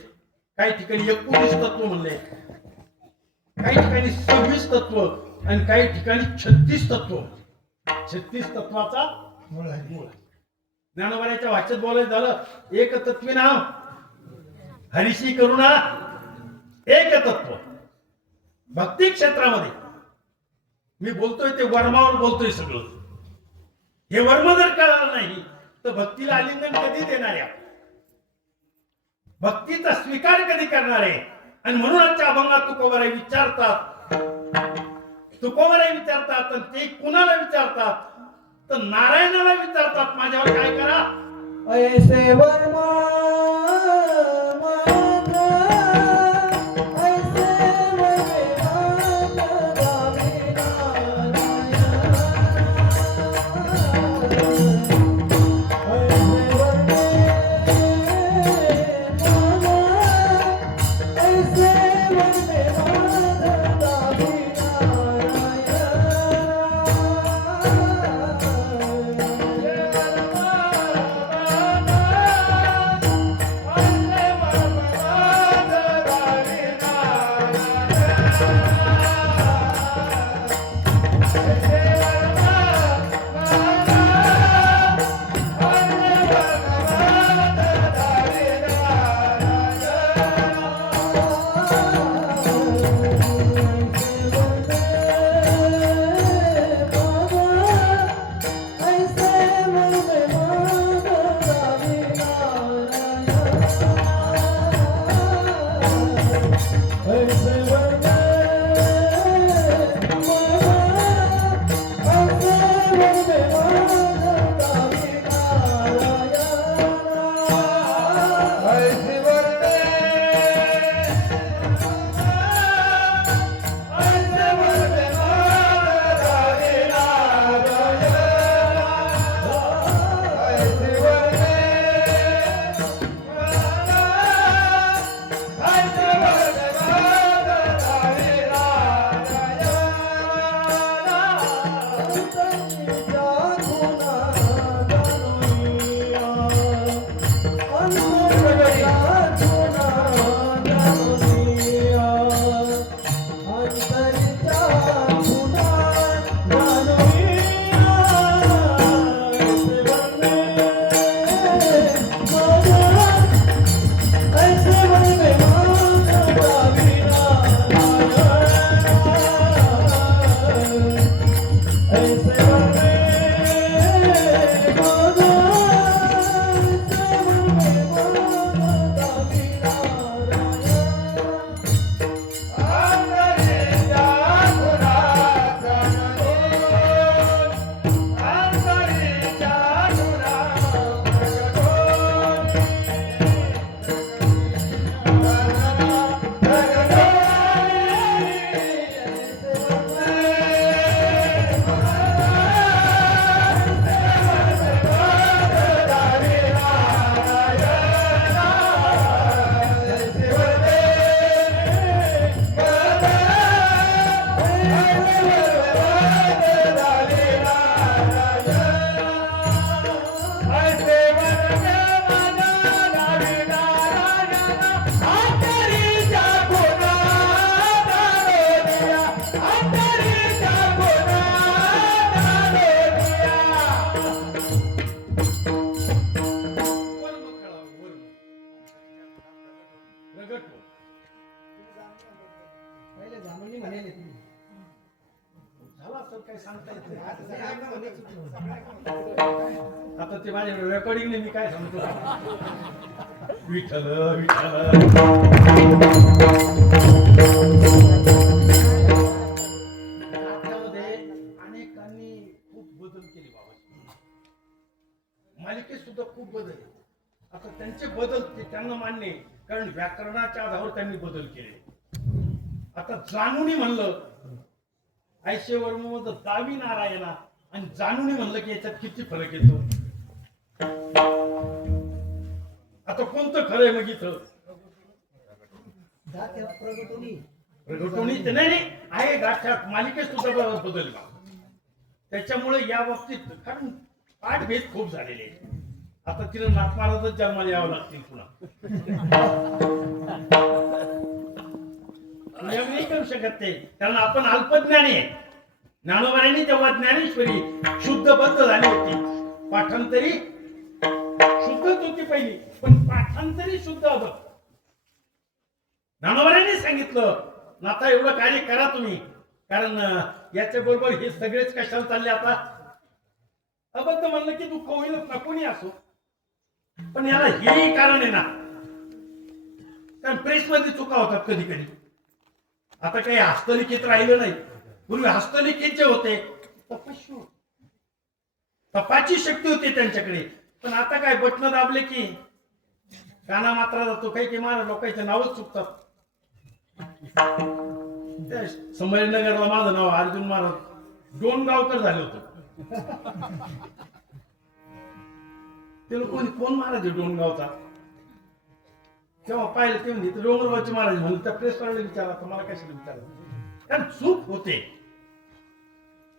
काही ठिकाणी 19 तत्व म्हणले, काही ठिकाणी 26 तत्व आणि काही ठिकाणी 36 तत्व. 36 तत्वाचा मूळ आहे. ज्ञानोबाच्या वाच्यात बोलायचं झालं, एक तत्वी नाम हरिशी करुणा एक तत्व. भक्ती क्षेत्रामध्ये मी बोलतोय ते वर्मावर बोलतोय सगळं. हे वर्म जर कळालं नाही तर भक्तीला आलिंगन कधी देणार आहे? भक्तीचा स्वीकार कधी करणार आहे? आणि म्हणून आजच्या अभंगात तुकोबाराय विचारतात, तुकोबाराय विचारतात. आणि ते कुणाला विचारतात? तर नारायणाला विचारतात, माझ्यावर काय करा? ऐसे वर्मा पहिले जाणून म्हणाले तुम्ही झाला असं काही सांगता येत नाही. आता ते माझ्या रेकॉर्डिंग मी काय सांगतो विठ्ठल विठ्ठल नाट्यामध्ये अनेकांनी खूप बदल केले बाबा. मालिकेत सुद्धा खूप बदल आहे. आता त्यांचे बदल ते त्यांना मान्य आहे, कारण व्याकरणाच्या आधारावर त्यांनी बदल केले. आता जाणूनी म्हणलं ऐशे वर्ममध्ये दावी नारायणा आणि जाणूनी म्हणलं की याच्यात किती फरक येतो. आता कोणतं खरंय मग इथं प्रगटोनी नाही नाही आहे गाठ्यात मालिकेत सुद्धा बदल का त्याच्यामुळे या बाबतीत कारण पाठभेद खूप झालेले आहेत. आता तिला नाथ महाराजच जन्माला यावं लागतील पुन्हा. नियम नाही करू शकत ते, कारण आपण अल्पज्ञानी आहे. ज्ञानोबांनी तेव्हा ज्ञानेश्वरी शुद्ध बद्ध झाली होती. पाठांतरी शुद्धच होती पहिली, पण पाठांतरी शुद्ध अबद्ध. ज्ञानोबांनी सांगितलं नाथा एवढं कार्य करा तुम्ही, कारण याच्या बरोबर हे सगळेच कशाला चालले. आता अबद्ध म्हणलं की दुःख होईलच ना कोणी असो, पण याला हेही कारण आहे ना, कारण प्रेसमध्ये चुका होतात कधी कधी. आता काही हस्तलिखित राहिलं नाही. पूर्वी हस्तलिखित जे होते तपाची शक्ती होती त्यांच्याकडे, पण आता काय बटन दाबले की काना मात्रा जातो. काही काही महाराज लोकांचे नावच चुकतात. संभाजीनगरला माझं नाव अर्जुन महाराज डोणगावकर झाले होते. ते लोक कोण महाराज आहे डोणगावचा, तेव्हा पाहिलं ते म्हणजे डोंगरगावचे महाराज म्हणून त्या प्रेसवाल्याला विचारा, तुम्हाला कशाला विचारा, कारण चूक होते.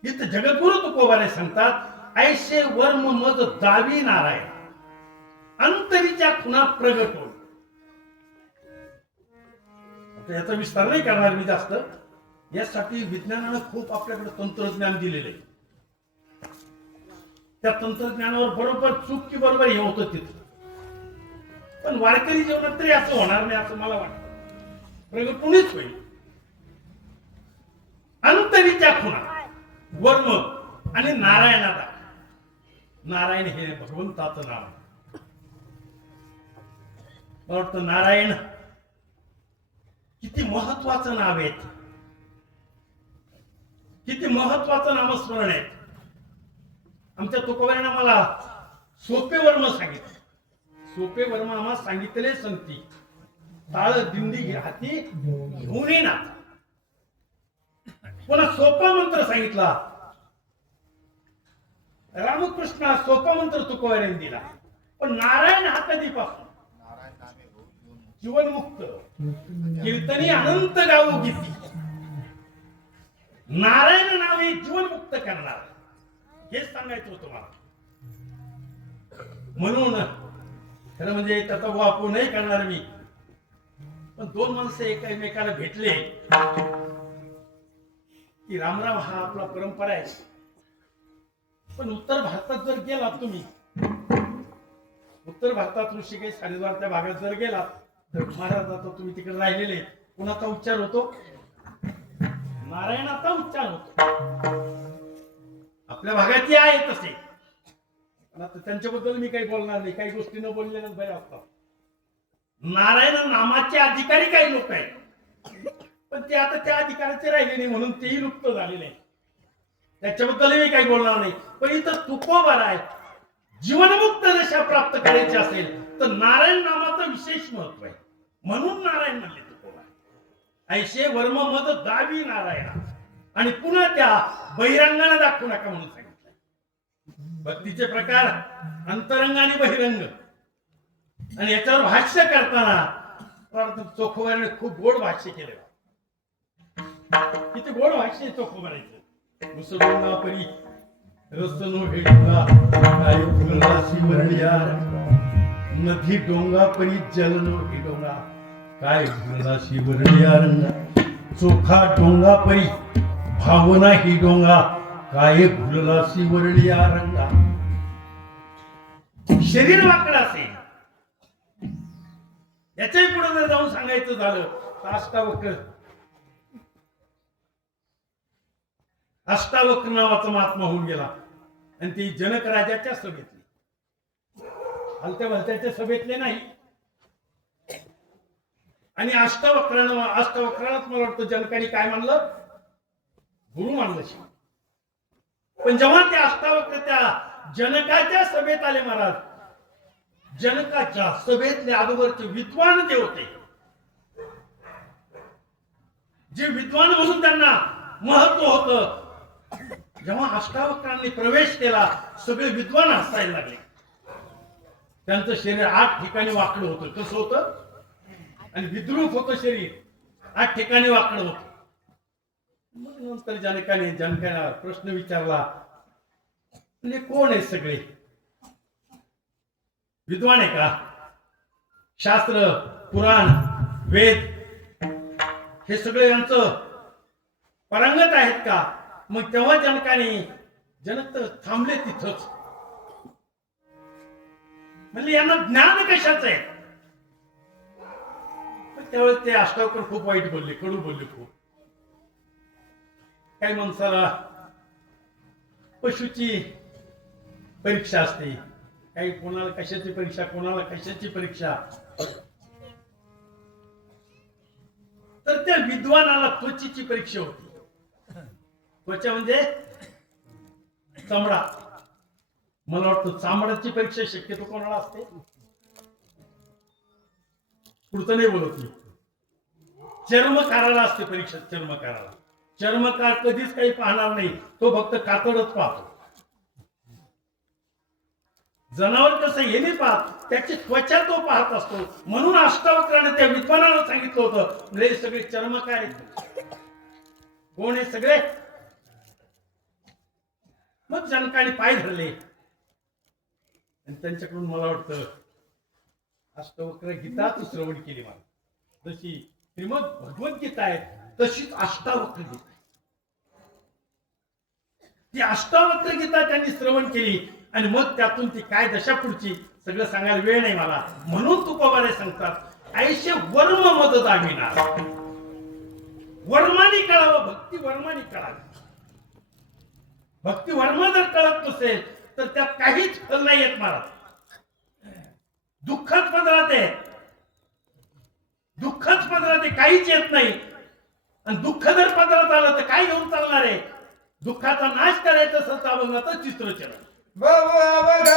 इथं जगद्गुरु तुकोबाने सांगतात ऐशे वर्म मज दावी नारायण अंतरीच्या खुणा प्रगट होईल. याचा विस्तार नाही करणार मी जास्त. यासाठी विज्ञानानं खूप आपल्याकडे तंत्रज्ञान दिलेलं आहे. त्या तंत्रज्ञानावर बरोबर चूक की बरोबर हे होतं तिथं. पण वारकरी जीवनात तरी असं होणार नाही असं मला वाटतं. प्रगट कोणीच होईल. अंतरीच्या खुणा वर्म आणि नारायणाचा. नारायण हे भगवंताचं नाव आहे. मला वाटतं नारायण किती महत्वाचं नाव आहे, किती महत्वाचं नामस्मरण आहे. आमच्या तुकोबाने मला सोपे वर्म सांगितले. सोपे वर्म आम्हाला सांगितले संती ताळ दिंडी हाती घेऊन येणार. पुन्हा सोपा मंत्र सांगितला. रामकृष्ण सोपा मंत्र तुकोबाने दिला. पण नारायण हा कधीपासून जीवनमुक्त कीर्तनी अनंत गावो गीती. नारायण नाव हे जीवनमुक्त करणार हेच सांगायचं होतं मला. म्हणून खरं म्हणजे त्याचा वापर नाही करणार मी. पण दोन माणसं एकमेकाला भेटले की रामराम हा आपला परंपरा आहे. पण उत्तर भारतात जर गेलात तुम्ही, उत्तर भारतात ऋषिकेश हरिद्वार त्या भागात जर गेलात तर महाराज आता तुम्ही तिकडे राहिलेले कुणाचा उच्चार होतो? नारायणाचा उच्चार होतो. आपल्या भागात आहे तसे. पण आता त्यांच्याबद्दल मी काही बोलणार नाही. काही गोष्टी न बोललेल्याच बऱ्या असतात. नारायण नामाचे अधिकारी काही लोक आहेत, पण ते आता त्या अधिकाराचे राहिले नाही म्हणून तेही लुप्त झालेले आहे. त्याच्याबद्दल मी काही बोलणार नाही. पण इथं तुकोबार आहे. जीवनमुक्त दशा प्राप्त करायची असेल तर नारायण नामाचं विशेष महत्व आहे. म्हणून नारायण म्हणले तुकोबा. ऐशे वर्म मद दावी नारायण. आणि पुन्हा त्या बहिरंगाने दाखवू नका म्हणून सांगितलं. भक्तीचे प्रकार अंतरंग आणि बहिरंग. आणि याच्यावर भाष्य करताना चोखोबाने खूप गोड भाष्य केले. किती गोड भाष्य आहे चोखोबारायचं. मुसलमाना परी रसनो भेटला काय फुलराशी वरळ्या. नदी डोंगा परी जलनो डोंगा काय फुलराशी वरळ्या रंगा. चोखा डोंगा परी भावना ही डोंगा काय फुलराशी वरळ्या रंगा. शरीर वाकड असेल. याच्याही पुढे जर जाऊन सांगायचं झालं तर अष्टावक्र नावाचा महात्मा होऊन गेला. आणि ती जनक राजाच्या सभेतली, हलत्या भलत्याच्या सभेतले नाही. आणि अष्टावक्रालाच मला वाटतं जनकाने काय मानलं? गुरु मानलं. पण जेव्हा ते अष्टावक्र त्या जनकाच्या सभेत आले महाराज, जनकाच्या सभेतले अगोदरचे विद्वान जे होते, जे विद्वान म्हणून त्यांना महत्व होतं, जेव्हा अष्टावक्रांनी प्रवेश केला सगळे विद्वान हसायला लागले. त्यांचं शरीर 8 ठिकाणी वाकडं होतं. कसं होतं? आणि विद्रूप होतं शरीर, 8 ठिकाणी वाकडं होतं. मग नंतर जनकाला प्रश्न विचारला, म्हणजे कोण आहे सगळे? विद्वान आहे का? शास्त्र, पुराण, वेद हे सगळे यांचं पारंगत आहेत का? मग तेव्हा जनक तर थांबले तिथंच. म्हणजे यांना ज्ञान कशाच आहे? त्यावेळेस ते अष्टावकर खूप वाईट बोलले, कडू बोलले खूप. काही माणसाला पशुची परीक्षा असते, काही कोणाला कशाची परीक्षा, कोणाला कशाची परीक्षा. तर त्या विद्वानाला त्वचेची परीक्षा होती. त्वचा म्हणजे चमडा. मला वाटतं चामड्याची परीक्षा शक्यतो कोणाला असते? पुढचं नाही बोलत मी. चर्मकाराला असते परीक्षा. चर्मकार कधीच काही पाहणार नाही, तो फक्त कातडच पाहतो. जनावर कसं हे नाही पाहत, त्याची त्वचा तो पाहत असतो. म्हणून अष्टावक्राने त्या विद्वानाला सांगितलं होतं, म्हणजे सगळे चर्मकार आहेत. कोण आहे सगळे? मग जनकाने पाय धरले आणि त्यांच्याकडून मला वाटतं अष्टावक्र गीताच श्रवण केली. मला जशी श्रीमद भगवद्गीता आहे तशीच अष्टावक्र गीता आहे. ती अष्टावक्र गीता त्यांनी श्रवण केली आणि मग त्यातून ती काय दशा पुढची सगळं सांगायला वेळ नाही मला. म्हणून तुकोबारे सांगतात, ऐशे वर्म मद दाविना. वर्मानी कळावं, भक्ती वर्मानी कळावी. भक्ती वर्म जर कळत नसेल तर त्यात काहीच फल नाही येत महाराज. दुःखच पदरात आहे, दुःखच पदरात आहे. काहीच येत नाही आणि दुःख जर पदरात आलं तर काय घेऊन चालणार आहे? दुःखाचा नाश करायचं असेल तर अभंगाचं चित्रचरण. बाबू अवघड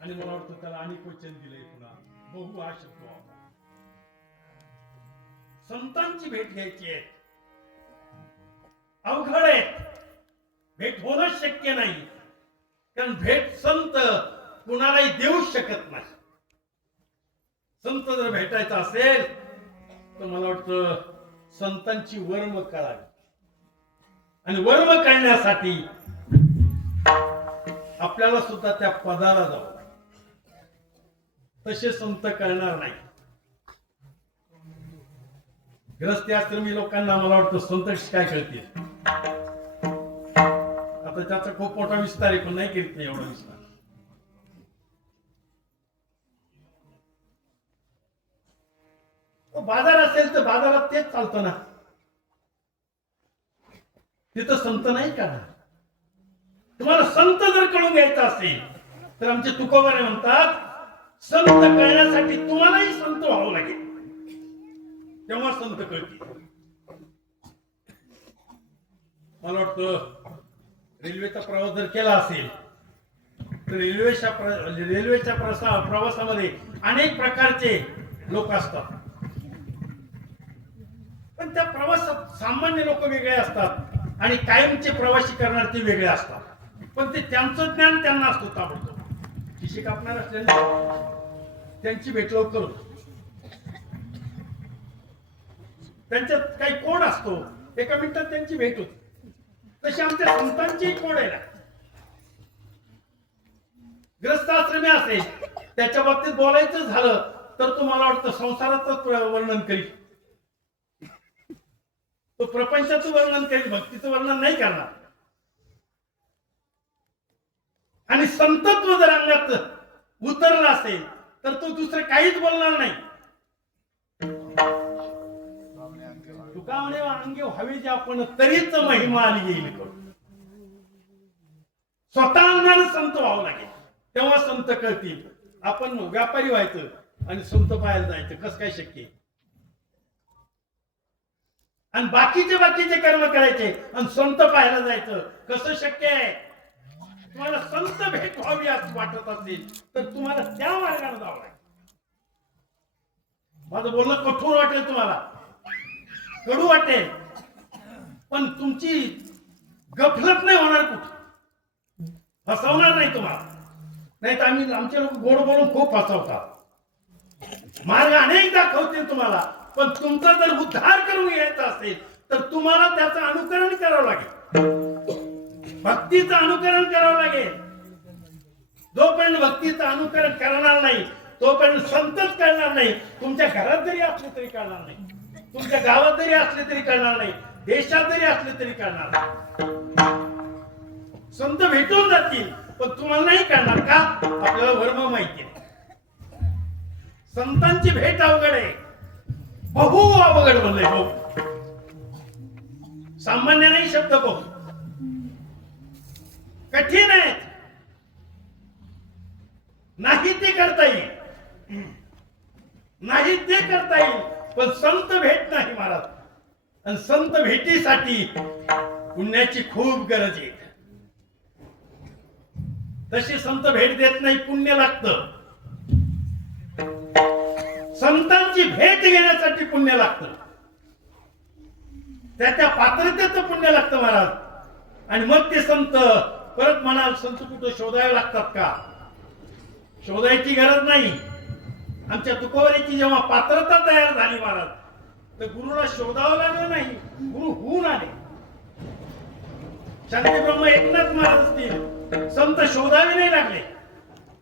आणि मला वाटतं त्याला अनेक वचन दिलंय पुन्हा बहु हा शब्द वापरा. संतांची भेट घ्यायची आहे, अवघड आहे, भेट होणं शक्य नाही. कारण भेट संत कुणालाही देऊ शकत नाही. संत जर भेटायचा असेल तर मला वाटतं संतांची वर्म कळावी आणि वर्म कळण्यासाठी आपल्याला सुद्धा त्या पदाला जावं. तसे संत कळणार नाही. ग्रस्ती आश्रमी लोकांना मला वाटतं संत काय कळतील. आता त्याचा खूप मोठा विस्तार आहे पण नाही करीत नाही एवढा विस्तार. बाजार असेल तर बाजारात तेच चालतं ना, तिथं संत नाही का? तुम्हाला संत जर कळून घ्यायचा असेल तर आमचे तुकोबारे म्हणतात संत कळण्यासाठी तुम्हालाही संत व्हावं लागेल, तेव्हा संत कळतील. मला वाटतं रेल्वेचा प्रवास जर केला असेल तर रेल्वेच्या प्रवासामध्ये अनेक प्रकारचे लोक असतात. पण त्या प्रवासात सामान्य लोक वेगळे असतात आणि कायमचे प्रवासी करणारे ते वेगळे असतात. पण ते त्यांचं ज्ञान त्यांना असतो ताबडतोब. खिशी कापणार असल्याने त्यांची भेट लवकर होते. त्यांच्यात काही कोड असतो, एका मिनिटात त्यांची भेट होते. तशी आमच्या संतांची कोड आहे ना. ग्रस्त आश्रमी असेल त्याच्या बाबतीत बोलायचं झालं तर तुम्हाला वाटतं संसाराचं वर्णन करील, तो प्रपंचाचं वर्णन करील, भक्तीचं वर्णन नाही करणार. आणि संतत्व जर अंगात उतरलं असेल तर तो दुसरं काहीच बोलणार नाही. तुका म्हणे अंगे व्हावे जे आपण तरीच महिमा आली येईल. स्वतः अंगाने संत व्हावं लागेल तेव्हा संत कळतील. आपण व्यापारी व्हायचं आणि संत पाहायला जायचं कसं काय शक्य आहे? आणि बाकीचे कर्म करायचे आणि संत पाहायला जायचं कसं शक्य आहे? तुम्हाला संत भेट व्हावी असं वाटत असेल तर तुम्हाला त्या मार्गाने जावं लागेल. माझं बोलणं कठोर वाटेल, तुम्हाला कडू वाटेल, पण तुमची गफलत नाही होणार, कुठे फसवणार नाही तुम्हाला. नाही तर आमचे लोक गोड बोलून खूप फसवतात. मार्ग अनेक दाखवतील तुम्हाला, पण तुमचा जर उद्धार करून घ्यायचा असेल तर तुम्हाला त्याचं अनुकरण करावं लागेल, भक्तीचं अनुकरण करावं लागेल. जोपर्यंत भक्तीचं अनुकरण करणार नाही तोपर्यंत संतच कळणार नाही. तुमच्या घरात जरी असले तरी कळणार नाही, तुमच्या गावात जरी असले तरी कळणार नाही, देशात जरी असले तरी कळणार नाही. संत भेटून जातील पण तुम्हाला नाही कळणार का? आपल्याला वर्म माहिती आहे. संतांची भेट अवघड आहे, बहु अवघड म्हणलंय बहु. सामान्य नाही शब्द बहु, कठीण आहे. नाही ते करता येईल, नाही ते करता येईल, पण संत भेट नाही महाराज. आणि संत भेटीसाठी पुण्याची खूप गरज आहे. तशी संत भेट देत नाही, पुण्य लागतं. संतांची भेट घेण्यासाठी पुण्य लागतं, त्या पात्रतेचं पुण्य लागतं महाराज. आणि मग ते संत परत म्हणाल, संत कुठं शोधावे लागतात का? शोधायची गरज नाही. आमच्या तुकोबारीची जेव्हा पात्रता तयार झाली महाराज, तर गुरुला शोधावं लागलं नाही, गुरु होऊन आले. शांती ब्रह्म एकनाथ महाराज असतील, संत शोधावे नाही लागले.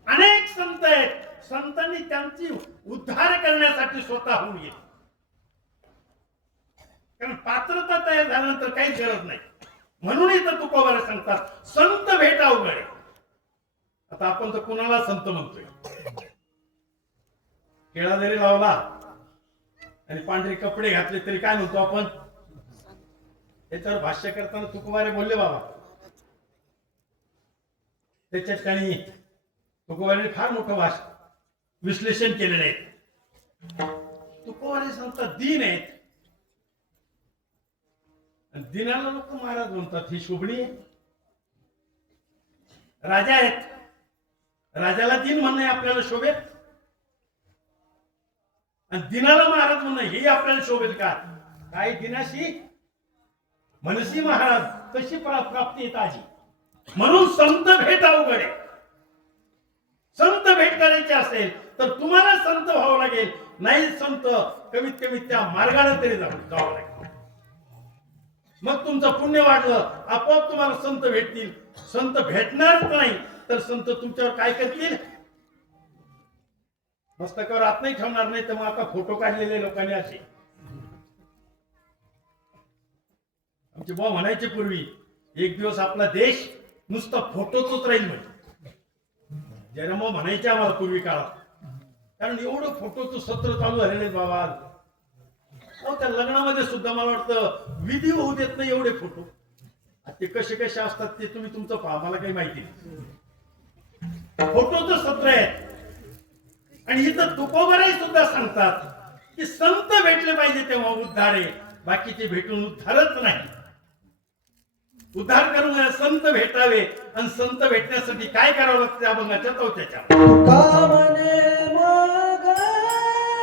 अनेक संत आहेत, संतांनी त्यांची उद्धार करण्यासाठी स्वतः होऊन गेले. कारण पात्रता तयार झाल्यानंतर काहीच गरज नाही. म्हणून इथं तुकोबारे सांगतात, संत भेट अवघड आहे. आता आपण तर कुणाला संत म्हणतोय? केळा जरी लावला आणि पांढरे कपडे घातले तरी काय म्हणतो आपण? त्याच्यावर भाष्य करताना तुकोबारे बोलले बाबा, त्याच्या ठिकाणी तुकोबारे फार मोठं विश्लेषण केलेलं आहे. तुकोबारे सांगतात दीन आहेत, आणि दिनाला लोक महाराज म्हणतात, ही शोभणी आहे. राजा आहेत, राजाला दिन म्हणणं आपल्याला शोभेत, आणि दिनाला महाराज म्हणणं हे आपल्याला शोभेल का? काय दिनाशी मनसी महाराज तशी प्राप्ती येत आजी. म्हणून संत भेट अवघड आहे. संत भेट करायची असेल तर तुम्हाला संत व्हावं लागेल. नाही संत कमीत कमी त्या मार्गाने तरी जावं लागेल. मग तुमचं पुण्य वाढलं, आपोआप तुम्हाला संत भेटतील. संत भेटणारच नाही तर संत तुमच्यावर काय करतील? मस्तकावर हात नाही ठेवणार. नाही तर मग आता फोटो काढलेले लोकांनी असे. आमचे बुवा म्हणायचे पूर्वी, एक दिवस आपला देश नुसता फोटोच राहील म्हणजे. जरा मग म्हणायचे आम्हाला पूर्वी काळात, कारण एवढं फोटोचं सत्र चालू झालेले बाबा. त्या लग्नामध्ये सुद्धा मला वाटतं विधी होऊ देत नाही एवढे फोटो. ते कसे कसे असतात ते तुम्ही तुमचं पहा, मला काही माहिती नाही. फोटोचं सत्र आहे. आणि इथं तुकोबारे सुद्धा सांगतात की संत भेटले पाहिजे तेव्हा उद्धार आहे, बाकीचे भेटून उद्धारच नाही. उद्धार करून संत भेटावे, आणि संत भेटण्यासाठी काय करावं लागतं त्या अभंगाच्या 4थ्या. तुका म्हणे मग गयवती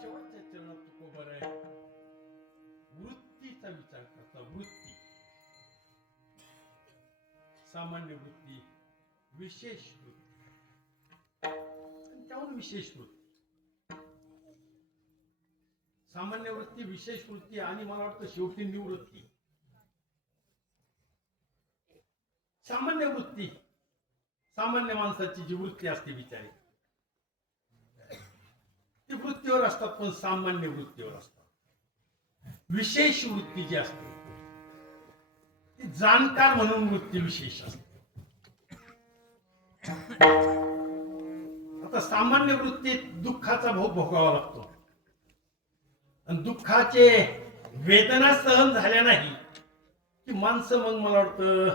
शेवटच्या चरणात तुकोबर आहे वृत्तीचा विचार करता. वृत्ती, सामान्य वृत्ती, विशेष वृत्ती आणि त्याहून विशेष वृत्ती. सामान्य वृत्ती, विशेष वृत्ती आणि मला वाटतं शेवटी निवृत्ती. सामान्य वृत्ती, सामान्य माणसाची जी वृत्ती असते बिचारी ती वृत्तीवर असतात, पण सामान्य वृत्तीवर असतात. विशेष वृत्ती जी असते ती जाणकार म्हणून वृत्ती विशेष असते. आता सामान्य वृत्तीत दुःखाचा भोग भोगावा लागतो आणि दुःखाचे वेदना सहन झाल्या नाही की माणसं मग मला वाटतं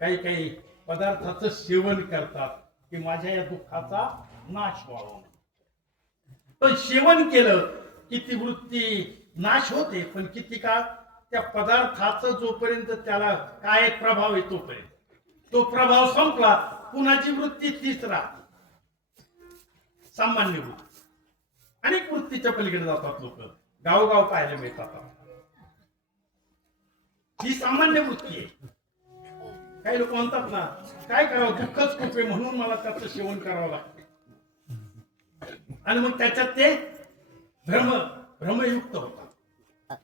काही काही पदार्थाचं सेवन करतात की माझ्या या दुःखाचा नाश व्हावा. पण सेवन केलं की ती वृत्ती नाश होते, पण किती काळ त्या पदार्थाचा जोपर्यंत त्याला काय प्रभाव आहे तोपर्यंत. तो प्रभाव संपला पुन्हाची वृत्ती तीच राहते. सामान्य वृत्ती. अनेक वृत्तीच्या पलीकडे जातात लोक, गावोगाव पाहायला मिळतात. ही सामान्य वृत्ती आहे. काही लोक म्हणतात ना, काय करावं, दुःखच खूप आहे म्हणून मला त्याचं सेवन करावं लागतं आणि मग त्याच्यात ते भ्रमयुक्त होतात.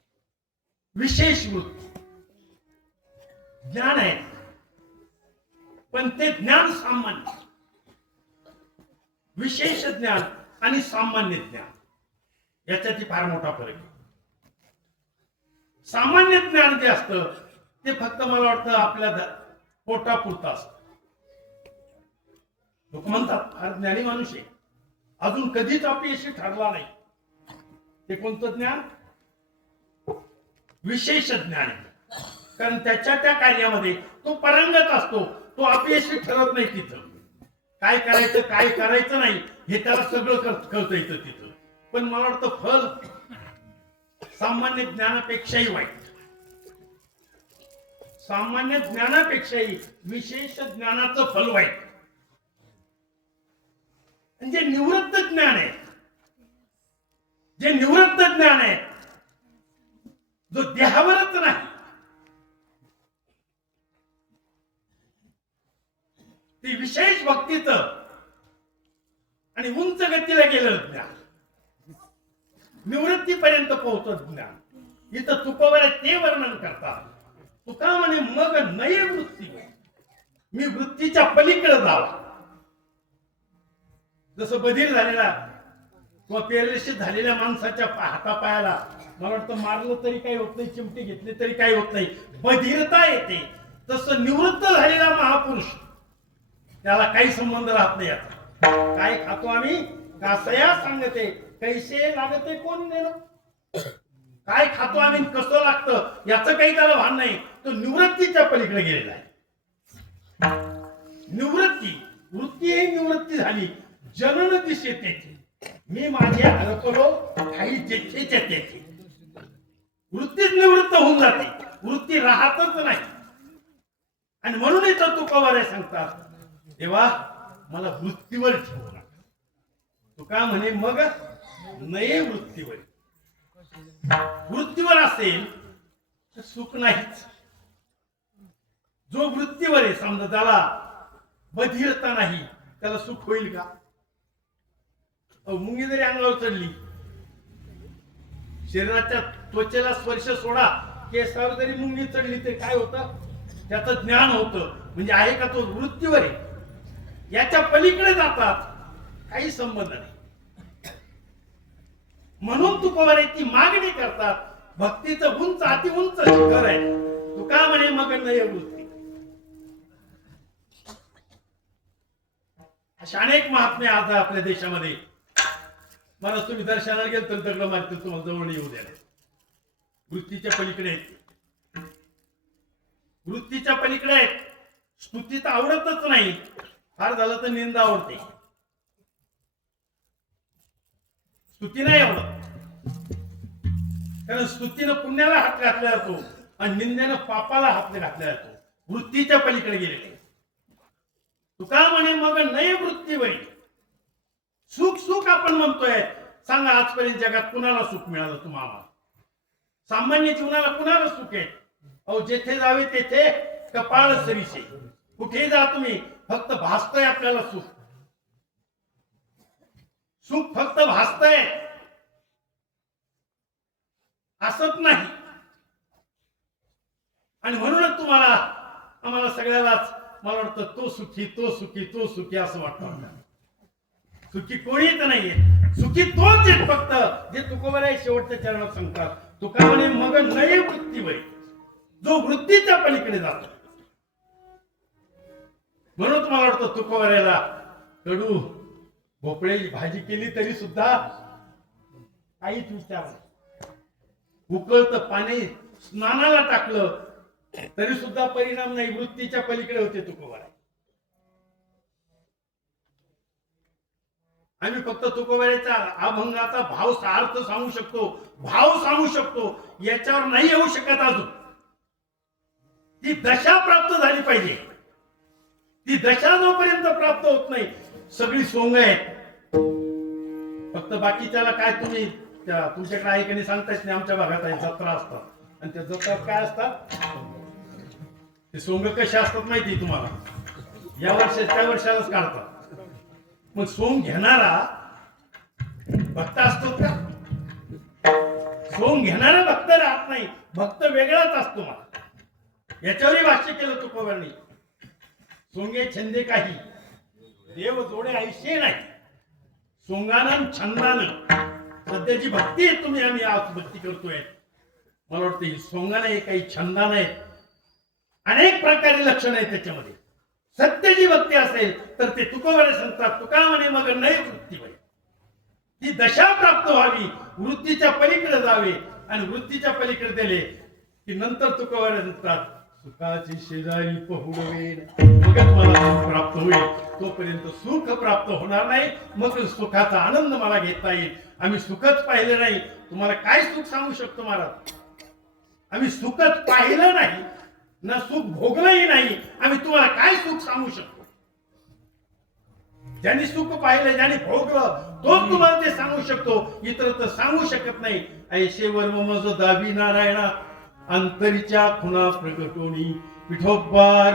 विशेष वृत्ती ज्ञान आहे, पण ते ज्ञान सामान्य. विशेष ज्ञान आणि सामान्य ज्ञान याच्यात फार मोठा फरक आहे. सामान्य ज्ञान जे असतं ते फक्त मला वाटतं आपल्या पोटापुरतं असतं. लोक म्हणतात फार ज्ञानी माणूस आहे, अजून कधीच अपयशी ठरला नाही. ते कोणतं ज्ञान? विशेष ज्ञान. कारण त्याच्या त्या कार्यामध्ये तो पारंगत असतो, तो अपयशी ठरत नाही. तिथं काय करायचं काय करायचं नाही हे त्याला सगळं कळतं येतं तिथं. पण मला वाटतं फल सामान्य ज्ञानापेक्षाही वाईट. सामान्य ज्ञानापेक्षाही विशेष ज्ञानाचं फल वाईट. म्हणजे निवृत्त ज्ञान आहे, जे निवृत्त ज्ञान आहे, जो देहावरच नाही, ते विशेष भक्तीचं आणि उंच गतीला गेलेलं ज्ञान, निवृत्तीपर्यंत पोहोचत ज्ञान. इथं तुकोबर आहे ते करतात. तुका म्हणे मग नये वृत्ती, मी वृत्तीच्या पलीकडे जावा. जसं बधीर झालेला किंवा पेरलेशीत झालेल्या माणसाच्या हातापायाला मला वाटतं मारलं तरी काही होत नाही, चिमटी घेतली तरी काही होत नाही, बधीरता येते. तसं निवृत्त झालेला महापुरुष त्याला काही संबंध राहत नाही. आता काय खातो आम्ही, कासया सांगते कैसे लागते कोण देणं, काय खातो आम्ही कसं लागतं याचं काही त्याला भान नाही. तो निवृत्तीच्या पलीकडे गेलेला आहे. निवृत्ती, वृत्ती ही निवृत्ती झाली. जनन दिशे तेथे मी माझे हरपलो काही जेथेच्या तेथे. वृत्तीच निवृत्त होऊन जाते, वृत्ती राहतच नाही. आणि म्हणून इथं तुकोबारे सांगतात तेव्हा मला वृत्तीवर ठेवू नका. तुका म्हणे मग नये वृत्तीवर. वृत्तीवर असेल तर सुख नाहीच. जो वृत्तीवर आहे समजा त्याला बधीरता नाही, त्याला सुख होईल का? मुंगी जरी अंगावर चढली, शरीराच्या त्वचेला स्पर्श सोडा, केसावर जरी मुंगी चढली तरी काय होतं? त्याचं ज्ञान होतं. म्हणजे आहे का तो वृत्तीवर आहे, याच्या पलीकडे जातात, काही संबंध नाही. म्हणून तुकोबारे ती मागणी करतात. भक्तीचं उंच अति उंच शिखर आहे. तुका म्हणे मग नये वृत्ती. अशा अनेक महात्मे आज आपल्या देशामध्ये. मला तुम्ही दर्शनाला गेल तर दगड मारतील, तुम्हाला जवळ येऊ द्या. वृत्तीच्या पलीकडे आहेत, वृत्तीच्या पलीकडे आहेत. स्तुती तर आवडतच नाही, फार झालं तर निंदा आवडते. स्तुती नाही आवडत, कारण स्तुतीनं पुण्याला हात घातला जातो आणि निंदेनं पापाला हात घातला जातो. वृत्तीच्या पलीकडे गेलेले. तुका म्हणे मग नये वृत्तीवरी. सुख सुख आपण म्हणतोय. सांगा आजपर्यंत जगात कुणाला सुख मिळालं तुम्हाला? सामान्य जीवनाला कुणाला सुख आहे? अहो जेथे जावे तेथे कपाळ सरीसे. कुठेही जा तुम्ही, फक्त भासतंय आपल्याला सुख. सुख फक्त भासतंय, असत नाही. आणि म्हणूनच तुम्हाला आम्हाला सगळ्यालाच मला वाटतं तो सुखी तो सुखी तो सुखी असं वाटतं. सुखी कोणीच नाहीये, सुखी तोच आहे फक्त जे तुकोबारे शेवटच्या चरणात सांगतात. तुका म्हणे मग नये वृत्तीवर, जो वृत्तीच्या पलीकडे जातो. म्हणून तुम्हाला वाटतं तुकोबारेला कडू भोपळ्याची भाजी केली तरी सुद्धा काहीच विचार नाही. उकळतं पाणी स्नानाला टाकलं तरी सुद्धा परिणाम नाही. वृत्तीच्या पलीकडे होते तुकोबारे. आम्ही फक्त तुकोबारेचा अभंगाचा भाव अर्थ सांगू शकतो, भाव सांगू शकतो, याच्यावर नाही येऊ शकत. अजून ती दशा प्राप्त झाली पाहिजे. ती दशा जोपर्यंत प्राप्त होत नाही सगळी सोंग आहे. फक्त बाकीच्याला काय तुम्ही तुमच्याकडे ऐकणी सांगतायच नाही. आमच्या भागात आहे जत्रा असतात आणि त्या जत्रात काय असतात ते सोंग कसे असतात माहिती तुम्हाला? या वर्षी त्या वर्षालाच काढतात. मग सोंग घेणारा भक्त असतो का? सोंग घेणारा भक्त राहत नाही, भक्त वेगळाच असतो. मला याच्यावरही भाष्य केलं तुकोबांनी. सोंगे छंदे काही देव जोडे ऐशे नाही. सोंगानं छंदानं सध्याची भक्ती आहे तुम्ही आम्ही आज भक्ती करतोय. मला वाटतं ही सोंगानं आहे काही छंदानं आहे. अनेक प्रकारे लक्षण आहे त्याच्यामध्ये. सत्याची भक्ती असेल तर ते तुकोबारे सांगतात. तुका म्हणे मग नये वृत्तीवर. ती दशा प्राप्त व्हावी, वृत्तीच्या पलीकडे जावे आणि वृत्तीच्या पलीकडे दिले की नंतर तुकोबारे सांगतात सुखाची शेजारी पहुडवेन मगच मला सुख प्राप्त होईल. तोपर्यंत सुख प्राप्त होणार नाही. मग सुखाचा आनंद मला घेता येईल. आम्ही सुखच पाहिलं नाही, तुम्हाला काय सुख सांगू शकतो महाराज? आम्ही सुखच पाहिलं नाही ना, सुख भोगलंही नाही, आम्ही तुम्हाला काय सुख सांगू शकतो? ज्यांनी सुख पाहिलं, ज्यांनी भोगलं, तोच तुम्हाला ते सांगू शकतो. इतर तर सांगू शकत नाही. ऐशे वर्म मज दावी नारायणा अंतरीच्या खुना प्रगटोनी विठोबार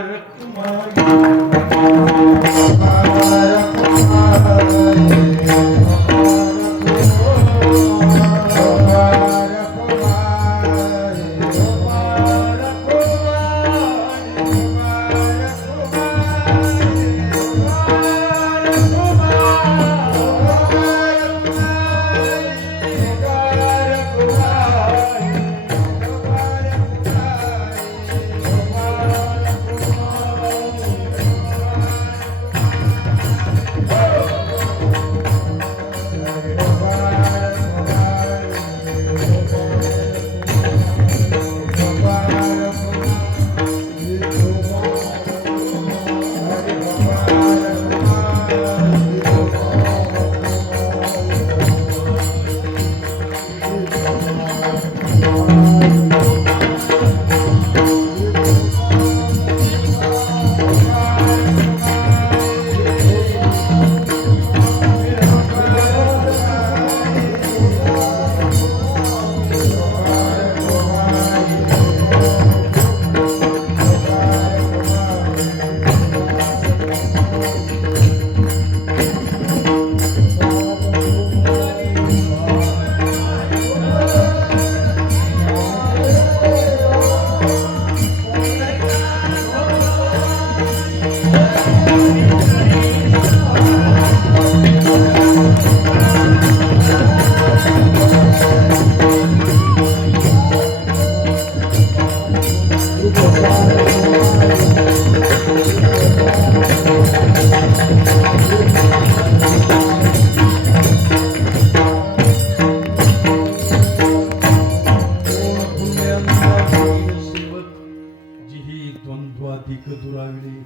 अधिक दुराविले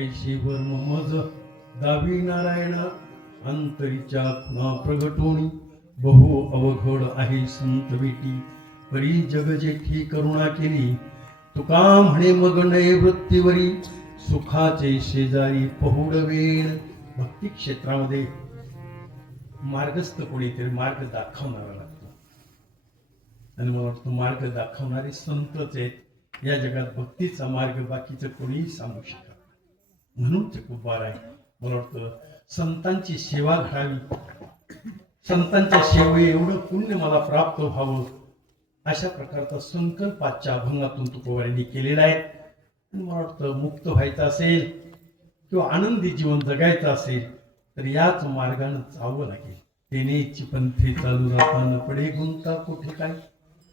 ऐशी वर्म मज दावी नारायण अंतरीच्या खुणा प्रगटोणी बहु अवघड आहे संत भेटी परी जग जेठी करुणा केली तुका म्हणे मग नये वृत्तीवरी सुखाचे शेजारी पहुडवेण. भक्ती क्षेत्रामध्ये मार्गस्थ कोणीतरी मार्ग दाखवणारा लागतो आणि मला वाटतं मार्ग दाखवणारे संतच आहेत या जगात. भक्तीचा मार्ग बाकीचं कोणीही सांगू शकत नाही. म्हणून ते खूप बार आहे. मला वाटतं संतांची सेवा घडावी, संतांच्या सेवे एवढं पुण्य मला प्राप्त व्हावं अशा प्रकारचा संकल्प आजच्या अभंगातून तुकोबारांनी केलेला आहे. आणि मला वाटतं मुक्त व्हायचं असेल किंवा आनंदी जीवन जगायचं असेल तर याच मार्गाने जावं लागेल. तेनेची पंथे चालू जाताना पडे गुंता कुठे काय,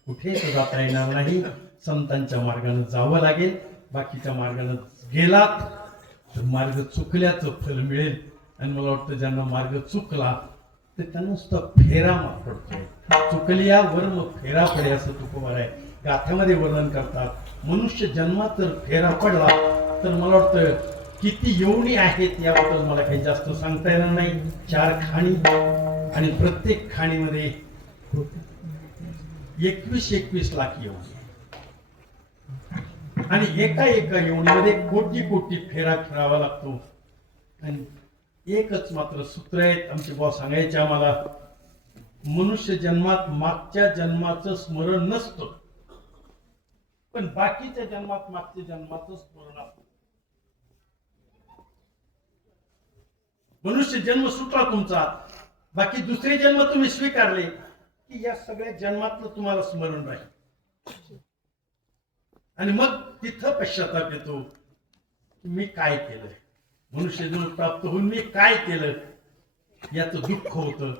कुठेच जाता येणार नाही. संतांच्या मार्गाने जावं लागेल. बाकीच्या मार्गाने गेलात तर मार्ग चुकल्याचं फल मिळेल. आणि मला वाटतं ज्यांना मार्ग चुकला तर त्यांना नुसतं फेरा पडतोय. चुकलिया वर्म फेरा पडे असं तुकोबार आहे गाथ्यामध्ये वर्णन करतात. मनुष्य जन्मात जर फेरा पडला तर मला वाटतं किती योनी आहेत याबद्दल मला काही जास्त सांगता येणार नाही. 4 खाणी आणि प्रत्येक खाणीमध्ये 21 लाख योनी आणि एका योनीमध्ये कोटी फेरा खेळावा लागतो. आणि एकच मात्र सूत्र आहेत आमचे बॉस सांगायचे आम्हाला, मनुष्य जन्मात मागच्या जन्माचं स्मरण नसतं पण बाकीच्या जन्मात मागच्या जन्माचं स्मरण असतं. मनुष्य जन्म सुटला तुमचा, बाकी दुसरे जन्म तुम्ही स्वीकारले की या सगळ्या जन्मातलं तुम्हाला स्मरण राहील. आणि मग तिथं पश्चाताप येतो मी काय केलं, मनुष्य जन्म प्राप्त होऊन मी काय केलं याचं दुःख होतं.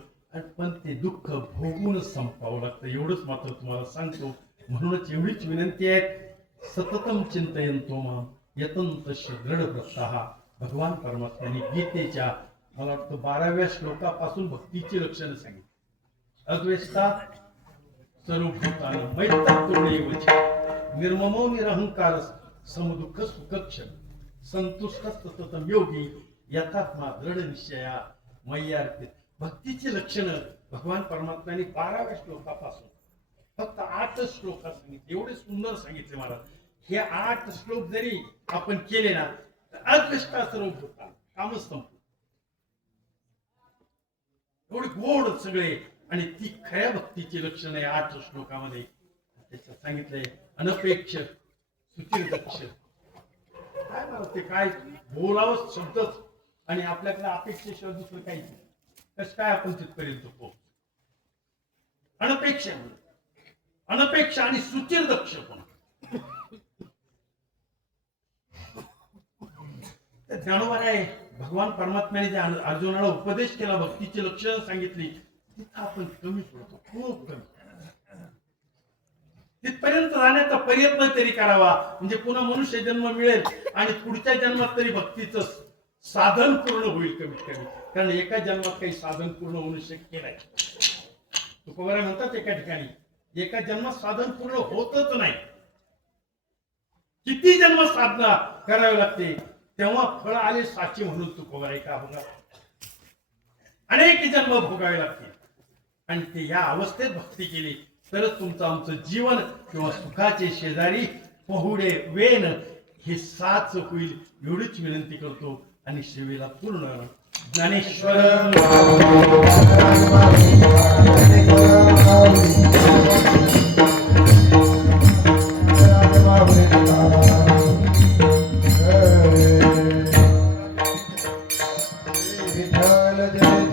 पण ते दुःख भोगूनच संपावं लागतं एवढंच मात्र तुम्हाला सांगतो. म्हणूनच एवढीच विनंती आहे, सततम चिंतयन्तो मां यतन्तस्य दृढव्रतः. भगवान परमात्म्याने गीतेच्या मला वाटतं 12व्या श्लोकापासून भक्तीची लक्षणं सांगितली. अद्वेष्टा सर्वभूतानां मैत्रत्वमेवच निर्ममो निरहंकार समदुःख सुखक्षम संतुष्ट सततम योगी यथात्मा दृढ निश्चया मय्यार्पित. भक्तीची लक्षणं भगवान परमात्म्याने 12व्या श्लोकापासून फक्त 8 श्लोक सांगितले. एवढे सुंदर सांगितले महाराज. हे 8 श्लोक जरी आपण केले ना तर अद्वेष्टा सर्वभूतानां कामच संपलं. एवढे गोड सगळे. आणि ती खऱ्या भक्तीची लक्षणं आहे 8 श्लोकामध्ये त्याच्यात सांगितलंय. अनपेक्ष सुचिरदक्ष. काय मला ते काय बोलावं शब्दच आणि आपल्याकडे अपेक्षेशिवाय दुसरं काहीच नाही. कसं काय आपण तिथपर्यंत पोहोच. अनपेक्ष आणि सुचिरदक्ष पण. ज्ञानोबा आहे भगवान परमात्म्याने जे अर्जुनाला उपदेश केला, भक्तीची लक्षणं सांगितली, तिथं आपण कमी पडतो, खूप कमी. तिथपर्यंत जाण्याचा प्रयत्न तरी करावा म्हणजे पुन्हा मनुष्य जन्म मिळेल आणि पुढच्या जन्मात तरी भक्तीचं साधन पूर्ण होईल कमीत कमी. कारण एका जन्मात काही साधन पूर्ण होणं शक्य नाही. तुकोबार म्हणतात एका ठिकाणी एका जन्मात साधन पूर्ण होतच नाही. किती जन्म साधना करावी लागते तेव्हा फळ आले साची म्हणून तुकोबार एका अभंगात अनेक जन्म भोगावे लागते. आणि ते या अवस्थेत भक्ती केली तरच तुमचं आमचं जीवन किंवा सुखाचे शेजारी पहुडे वेन हे साच होईल एवढीच विनंती करतो. आणि सेवेला पूर्ण ज्ञानेश्वर विठ्ठल जय